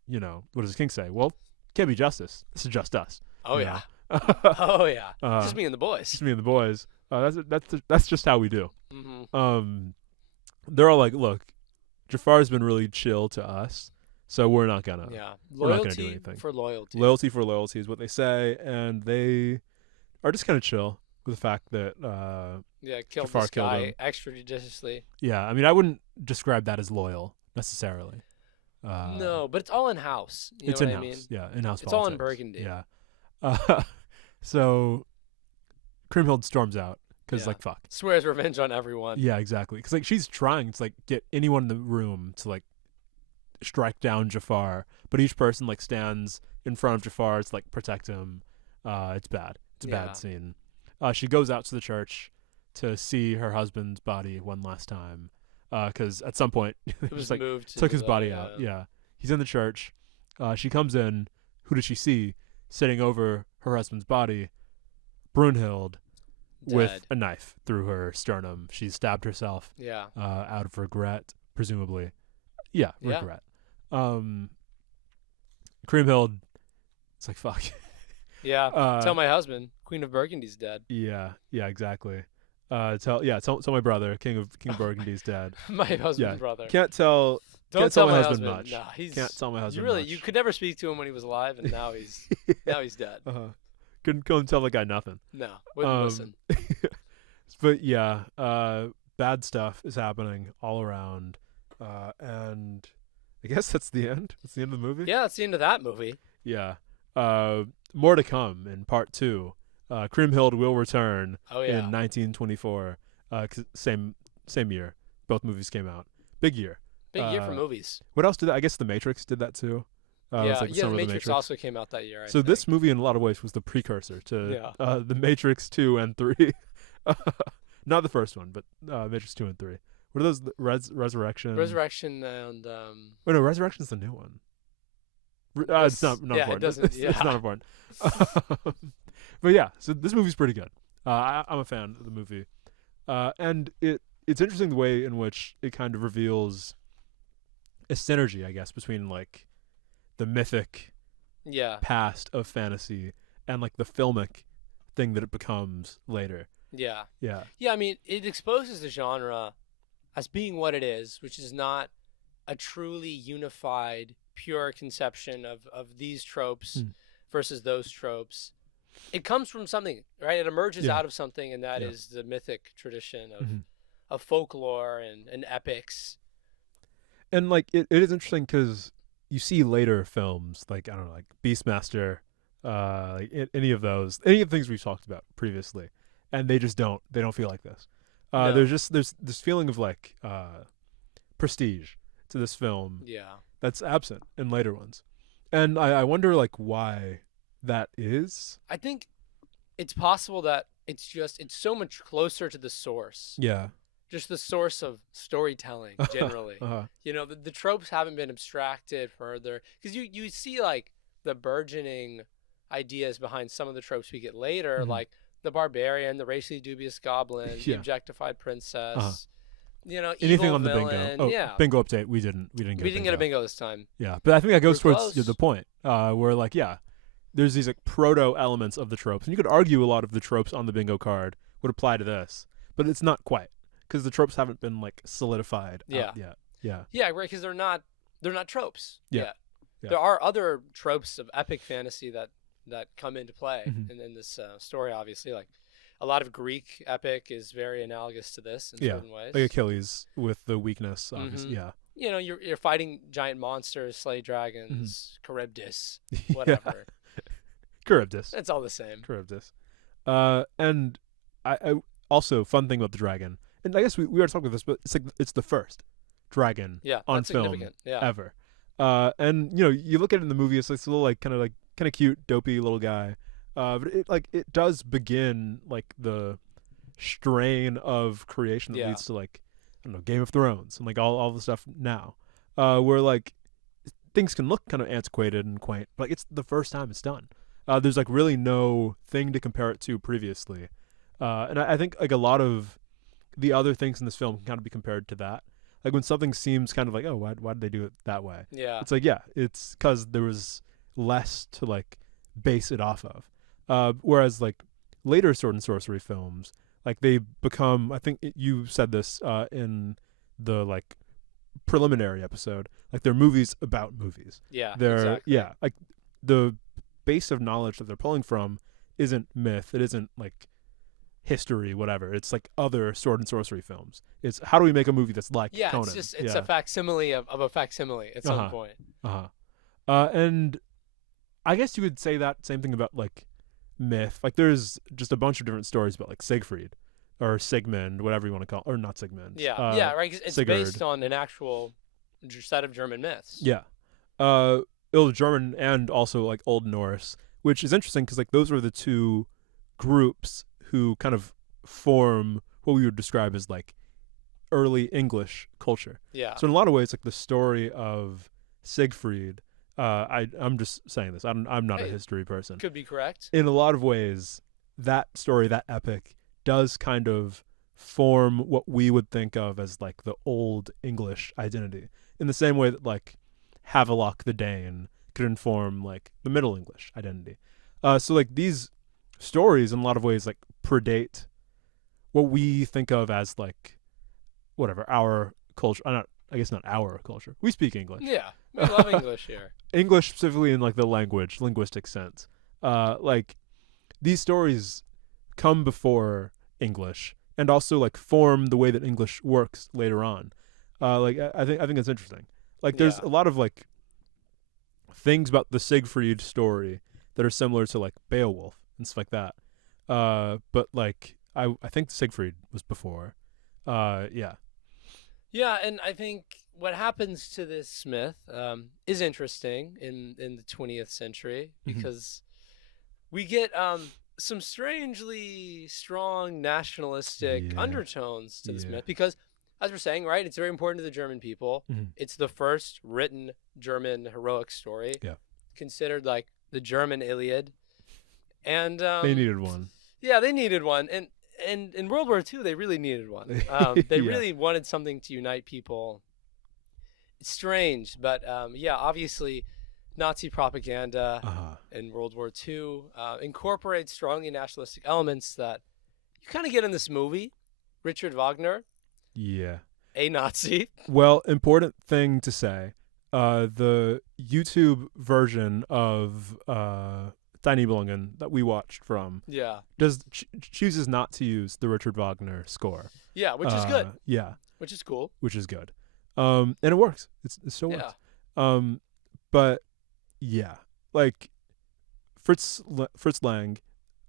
you know, what does the king say? Well, can't be justice. This is just us. Oh, yeah. Oh, yeah. Just me and the boys. Just me and the boys. That's just how we do. Mm-hmm. They're all like, look, Jafar's been really chill to us, so we're not gonna do anything. For loyalty. Loyalty for loyalty is what they say, and they are just kind of chill with the fact that killed Jafar this killed guy him extrajudiciously. Yeah, I mean, I wouldn't describe that as loyal necessarily. No, but it's all in house. It's in house. Yeah, in house. It's all in Burgundy. Yeah. So Kriemhild storms out because like fuck. Swears revenge on everyone. Yeah, exactly. Because like she's trying to like get anyone in the room to like strike down Jafar, but each person like stands in front of Jafar to like protect him. It's bad. It's a bad scene. She goes out to the church to see her husband's body one last time. Because at some point it was like moved took his body out. Yeah, he's in the church. She comes in. Who does she see sitting over her husband's body? Brunhild, with a knife through her sternum. She stabbed herself. Yeah. Out of regret, presumably. Yeah, regret. Kriemhild, it's like fuck. Yeah. Tell my husband, Queen of Burgundy's dead. Yeah. Yeah. Exactly. Tell my brother, King of Burgundy's dead. My husband's brother. Can't tell my husband much. No, can't tell my husband. You could never speak to him when he was alive, and now he's dead. Couldn't go and tell the guy nothing. No, wouldn't listen. But yeah, bad stuff is happening all around, and I guess that's the end. That's the end of the movie. Yeah, that's the end of that movie. Yeah, more to come in part 2. Kriemhild will return in 1924. Same year. Both movies came out. Big year. Big year for movies. What else did that? I guess The Matrix did that too. The Matrix also came out that year. I think. This movie, in a lot of ways, was the precursor to The Matrix 2 and 3. Not the first one, but Matrix 2 and 3. What are those? Resurrection. Resurrection and. Oh no, Resurrection's the new one. It's not important. It doesn't, it's not important. But yeah, so this movie's pretty good. I'm a fan of the movie, and it's interesting the way in which it kind of reveals a synergy, I guess, between like the mythic past of fantasy and like the filmic thing that it becomes later. Yeah. Yeah. Yeah, I mean, it exposes the genre as being what it is, which is not a truly unified, pure conception of these tropes versus those tropes, it comes from something, right? It emerges out of something, and that is the mythic tradition of folklore and epics. And like it is interesting because you see later films like, I don't know, like Beastmaster, like any of the things we've talked about previously, and they don't feel like this. No. There's this feeling of like prestige to this film that's absent in later ones, and I wonder like why that is. I think it's possible that it's so much closer to the source. Yeah. Just the source of storytelling generally. You know, the tropes haven't been abstracted further, because you see like the burgeoning ideas behind some of the tropes we get later, like the barbarian, the racially dubious goblin, the objectified princess. You know, anything evil on the villain. bingo. Bingo update. We didn't get a bingo this time. Yeah, but I think that goes We're towards close. the point where like there's these like proto elements of the tropes, and you could argue a lot of the tropes on the bingo card would apply to this, but it's not quite, because the tropes haven't been like solidified out yet. Yeah, right, because they're not tropes yet. Yeah. There are other tropes of epic fantasy that come into play in this story, obviously. Like a lot of Greek epic is very analogous to this in certain ways. Like Achilles with the weakness, obviously. You know, you're fighting giant monsters, slay dragons, Charybdis, whatever. Charybdis. It's all the same. Charybdis. And I also, fun thing about the dragon, and I guess we already talked about this, but it's like it's the first dragon on film ever. And you know, you look at it in the movie, it's like a little kind of cute, dopey little guy. But it does begin like the strain of creation that leads to like, I don't know, Game of Thrones and like all the stuff now, where like things can look kind of antiquated and quaint, but like it's the first time it's done. There's like really no thing to compare it to previously, and I think like a lot of the other things in this film can kind of be compared to that. Like when something seems kind of like, oh, why did they do it that way? Yeah, it's like it's because there was less to like base it off of. Whereas like later sword and sorcery films, like they become, I think you said this in the like preliminary episode, like they're movies about movies. Yeah, they're exactly. Like the base of knowledge that they're pulling from isn't myth, it isn't like history, whatever. It's like other sword and sorcery films. It's how do we make a movie that's like Conan? It's a facsimile of a facsimile at some point. And I guess you could say that same thing about like myth. Like there's just a bunch of different stories about like Siegfried or Sigmund, whatever you want to call it, or not Sigmund. Right. It's Sigurd. Based on an actual set of German myths. Old German and also like Old Norse, which is interesting because like those were the two groups who kind of form what we would describe as like early English culture. Yeah. So in a lot of ways, like the story of Siegfried, I'm just saying this. I'm not a history person. Could be correct. In a lot of ways, that story, that epic, does kind of form what we would think of as like the old English identity. In the same way that like Havelock the Dane could inform like the Middle English identity. So like these stories in a lot of ways like predate what we think of as like whatever our culture. I guess not our culture. We speak English. Yeah, we love English here. English specifically in like the linguistic sense. Like these stories come before English and also like form the way that English works later on. Like I think it's interesting. Like there's a lot of like things about the Siegfried story that are similar to like Beowulf and stuff like that. But like I think Siegfried was before. Yeah, and I think what happens to this myth is interesting in the 20th century because we get some strangely strong nationalistic undertones to this myth because, as we're saying, right, it's very important to the German people. It's the first written German heroic story. Yeah. Considered like the German Iliad. And they needed one. Yeah, they needed one. And in World War II, they really needed one. They really wanted something to unite people. It's strange, but obviously Nazi propaganda in World War II incorporates strongly nationalistic elements that you kind of get in this movie. Richard Wagner. Yeah. A Nazi. Well, important thing to say. The YouTube version of Die Nibelungen that we watched from, chooses not to use the Richard Wagner score. Yeah, which is good. Yeah, which is cool. Which is good. And it works. It still works. But yeah, like Fritz Lang,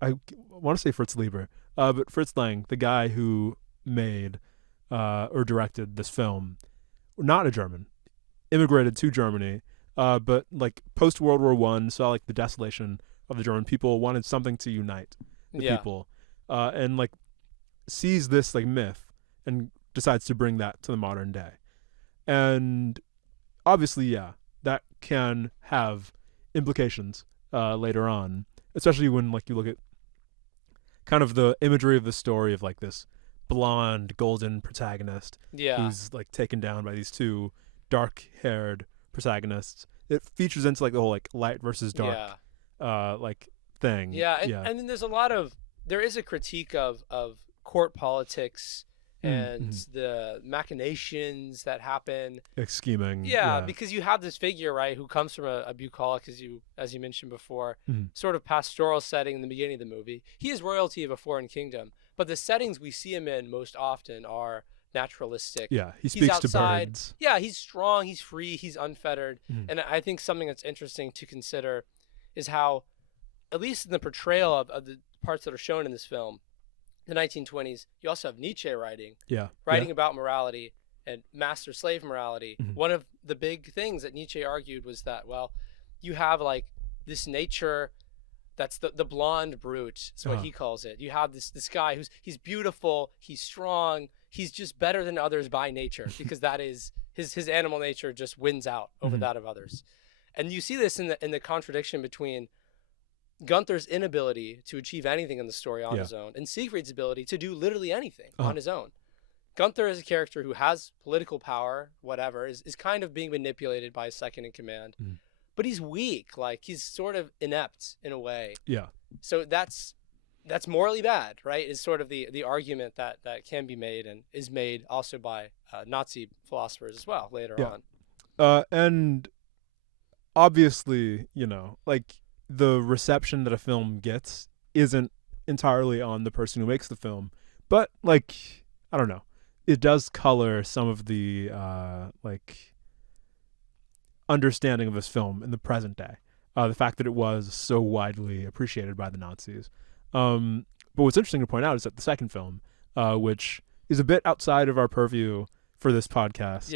I want to say Fritz Lieber, but Fritz Lang, the guy who made or directed this film, not a German, immigrated to Germany, but like post World War I, saw like the desolation of the German people, wanted something to unite the people, and like sees this like myth and decides to bring that to the modern day. And obviously, that can have implications later on, especially when like you look at kind of the imagery of the story of like this blonde golden protagonist who's like taken down by these two dark-haired protagonists. It features into like the whole like light versus dark like thing. And then there is a critique of court politics and the machinations that happen, like scheming. Because you have this figure, right, who comes from a bucolic, as you mentioned before, sort of pastoral setting in the beginning of the movie. He is royalty of a foreign kingdom, but the settings we see him in most often are naturalistic. He speaks outside, to birds. He's strong, he's free, he's unfettered. And I think something that's interesting to consider is how, at least in the portrayal of the parts that are shown in this film, the 1920s, you also have Nietzsche writing about morality and master-slave morality. One of the big things that Nietzsche argued was that, well, you have like this nature that's the blonde brute, is what he calls it. You have this guy he's beautiful, he's strong, he's just better than others by nature, because that is his animal nature just wins out over that of others. And you see this in the contradiction between Gunther's inability to achieve anything in the story on his own and Siegfried's ability to do literally anything on his own. Gunther is a character who has political power, whatever, is kind of being manipulated by his second in command, but he's weak, like he's sort of inept in a way. So that's morally bad, right? Is sort of the argument that can be made, and is made also by Nazi philosophers as well later on. And obviously, like the reception that a film gets isn't entirely on the person who makes the film, but like, I don't know, it does color some of the like understanding of this film in the present day. The fact that it was so widely appreciated by the Nazis. But what's interesting to point out is that the second film, which is a bit outside of our purview for this podcast.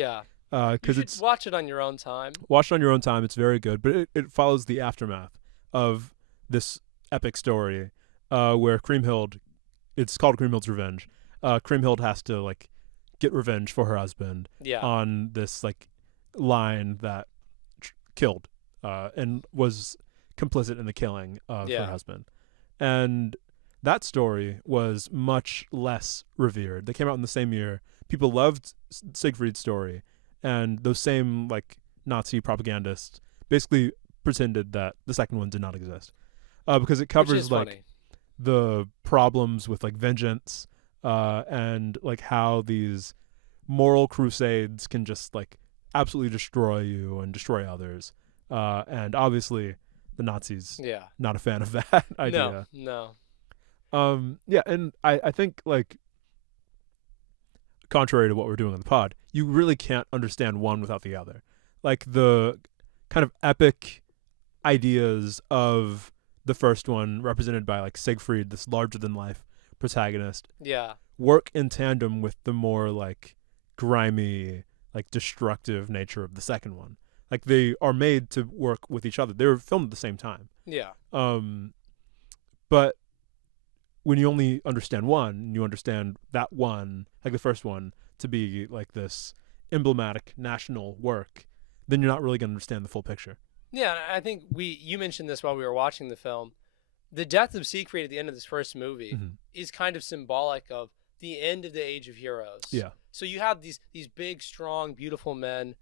Because it's watch it on your own time. Watch it on your own time. It's very good, but it follows the aftermath of this epic story where Kriemhild, it's called Kriemhild's Revenge. Kriemhild has to like get revenge for her husband on this like line that killed and was complicit in the killing of her husband. And that story was much less revered. They came out in the same year. People loved Siegfried's story, and those same like Nazi propagandists basically pretended that the second one did not exist, because it covers like funny. The problems with like vengeance and like how these moral crusades can just like absolutely destroy you and destroy others, and obviously the Nazis not a fan of that idea. No. And I think like contrary to what we're doing on the pod, you really can't understand one without the other. Like the kind of epic ideas of the first one, represented by like Siegfried, this larger than life protagonist, work in tandem with the more like grimy, like destructive nature of the second one. Like they are made to work with each other. They were filmed at the same time. But when you only understand one, you understand that one, like the first one, to be like this emblematic national work, then you're not really going to understand the full picture. Yeah, I think you mentioned this while we were watching the film. The death of Siegfried at the end of this first movie is kind of symbolic of the end of the Age of Heroes. So you have these big, strong, beautiful men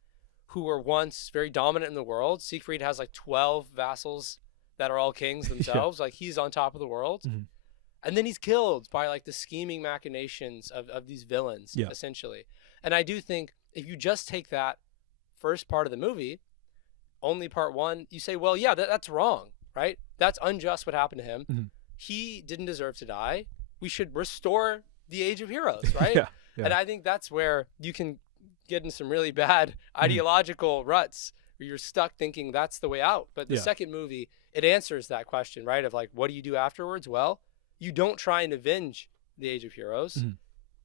who were once very dominant in the world. Siegfried has like 12 vassals that are all kings themselves. Like he's on top of the world. And then he's killed by like the scheming machinations of these villains, essentially. And I do think if you just take that first part of the movie, only part one, you say, well, yeah, that's wrong. right? That's unjust what happened to him. Mm-hmm. He didn't deserve to die. We should restore the Age of Heroes, right? Yeah. And I think that's where you can get in some really bad ideological ruts where you're stuck thinking that's the way out. But the second movie, it answers that question, right? Of like, what do you do afterwards? Well, you don't try and avenge the Age of Heroes. Mm-hmm.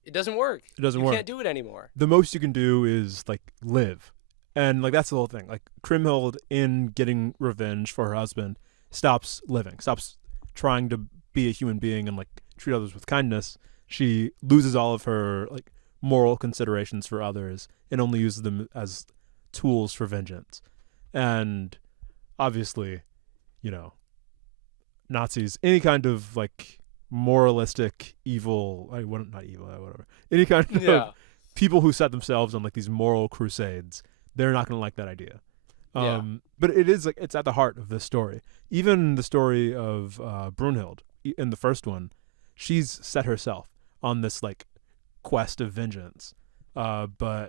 It doesn't work. It doesn't work. You can't do it anymore. The most you can do is like live. And like that's the whole thing. Like Kriemhild, in getting revenge for her husband, stops living, stops trying to be a human being and like treat others with kindness. She loses all of her like moral considerations for others and only uses them as tools for vengeance. And obviously, you know, Nazis, any kind of like moralistic evil, not evil, whatever, any kind of people who set themselves on like these moral crusades, they're not going to like that idea. But it is like, it's at the heart of this story. Even the story of Brunhild in the first one, she's set herself on this like quest of vengeance. But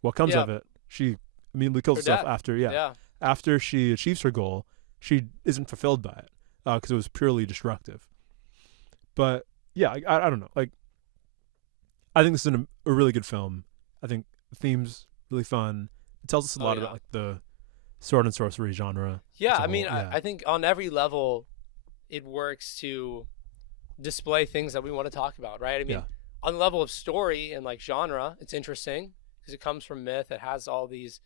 what comes of it, she immediately kills herself after she achieves her goal. She isn't fulfilled by it because it was purely destructive. But yeah, I don't know. Like, I think this is a really good film. I think the theme's really fun. It tells us a lot about like the sword and sorcery genre. Yeah, I mean, I think on every level, it works to display things that we want to talk about, right? I mean, on the level of story and like genre, it's interesting because it comes from myth. It has all these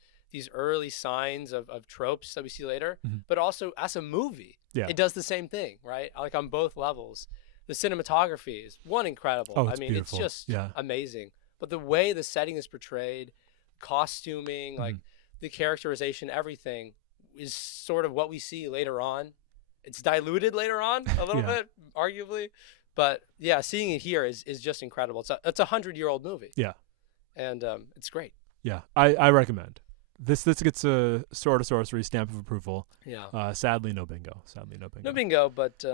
early signs of tropes that we see later, but also as a movie, it does the same thing, right? Like on both levels. The cinematography is incredible. Oh, I mean, beautiful. It's just amazing. But the way the setting is portrayed, costuming, like the characterization, everything is sort of what we see later on. It's diluted later on a little bit, arguably. But yeah, seeing it here is just incredible. It's a 100-year-old movie. Yeah. And it's great. Yeah, I recommend. This gets a Sorta Sorcery stamp of approval. Yeah. Sadly, no bingo. No bingo, but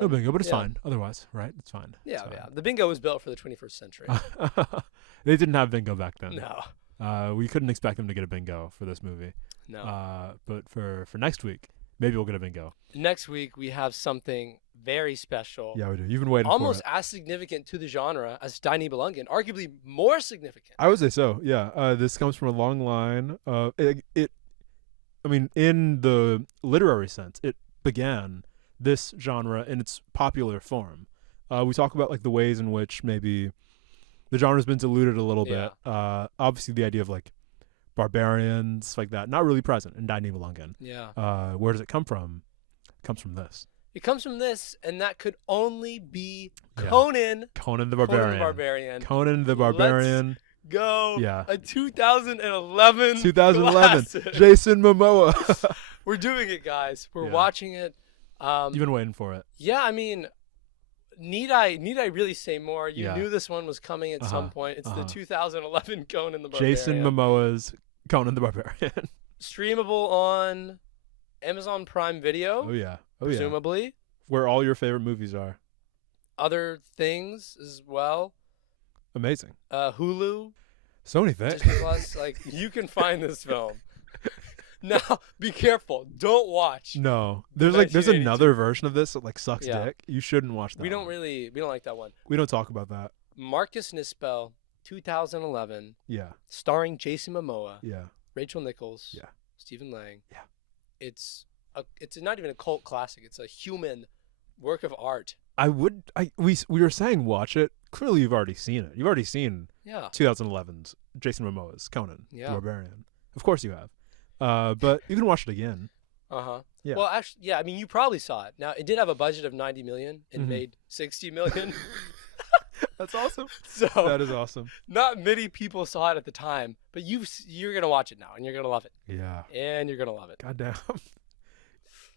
it's fine. Otherwise, right? It's fine. Yeah, The bingo was built for the 21st century. They didn't have bingo back then. No. We couldn't expect them to get a bingo for this movie. No. But for next week, maybe we'll get a bingo. Next week we have something very special. Yeah, we do. You've been waiting almost for it. As significant to the genre as Die Nibelungen, arguably more significant. I would say so. Yeah. This comes from a long line. I mean, in the literary sense, it began this genre in its popular form. We talk about like the ways in which maybe the genre's been diluted a little bit. Obviously, the idea of like barbarians, like that, not really present in Die Nibelungen. Yeah. Where does it come from? It comes from this. It comes from this, and that could only be Conan. Conan the Barbarian. Conan the Barbarian. Let's go. Yeah. A 2011. 2011. Jason Momoa. We're doing it, guys. We're watching it. You've been waiting for it. Yeah, I mean, need I really say more? You knew this one was coming at some point. It's the 2011 Conan the Barbarian. Jason Momoa's Conan the Barbarian. Streamable on Amazon Prime Video. Oh yeah. Presumably. Where all your favorite movies are. Other things as well. Amazing. Hulu. So many things. Disney Plus. Like, you can find this film. Now, be careful. Don't watch. No. There's another version of this that like sucks dick. You shouldn't watch that. We don't like that one. We don't talk about that. Marcus Nispel, 2011. Yeah. Starring Jason Momoa. Yeah. Rachel Nichols. Yeah. Stephen Lang. Yeah. It's not even a cult classic. It's a human work of art. We were saying watch it. Clearly you've already seen it. You've already seen 2011's Jason Momoa's Conan the Barbarian. Of course you have. But you can watch it again. Yeah. Well, actually, I mean, you probably saw it. Now, it did have a budget of $90 million and made $60 million. That's awesome. So that is awesome. Not many people saw it at the time, but you're gonna watch it now and you're gonna love it. Yeah. And you're gonna love it. Goddamn.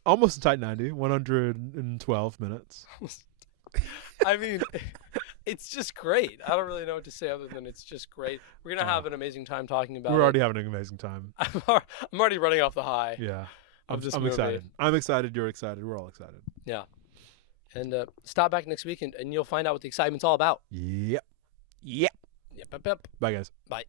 Almost a tight 90, 112 minutes. I mean, it's just great. I don't really know what to say other than it's just great. We're gonna have an amazing time talking about it. We're already having an amazing time. I'm already running off the high. Yeah. I'm excited. I'm excited. You're excited. We're all excited. Yeah. And stop back next week and you'll find out what the excitement's all about. Yep. Yep. Bye, guys. Bye.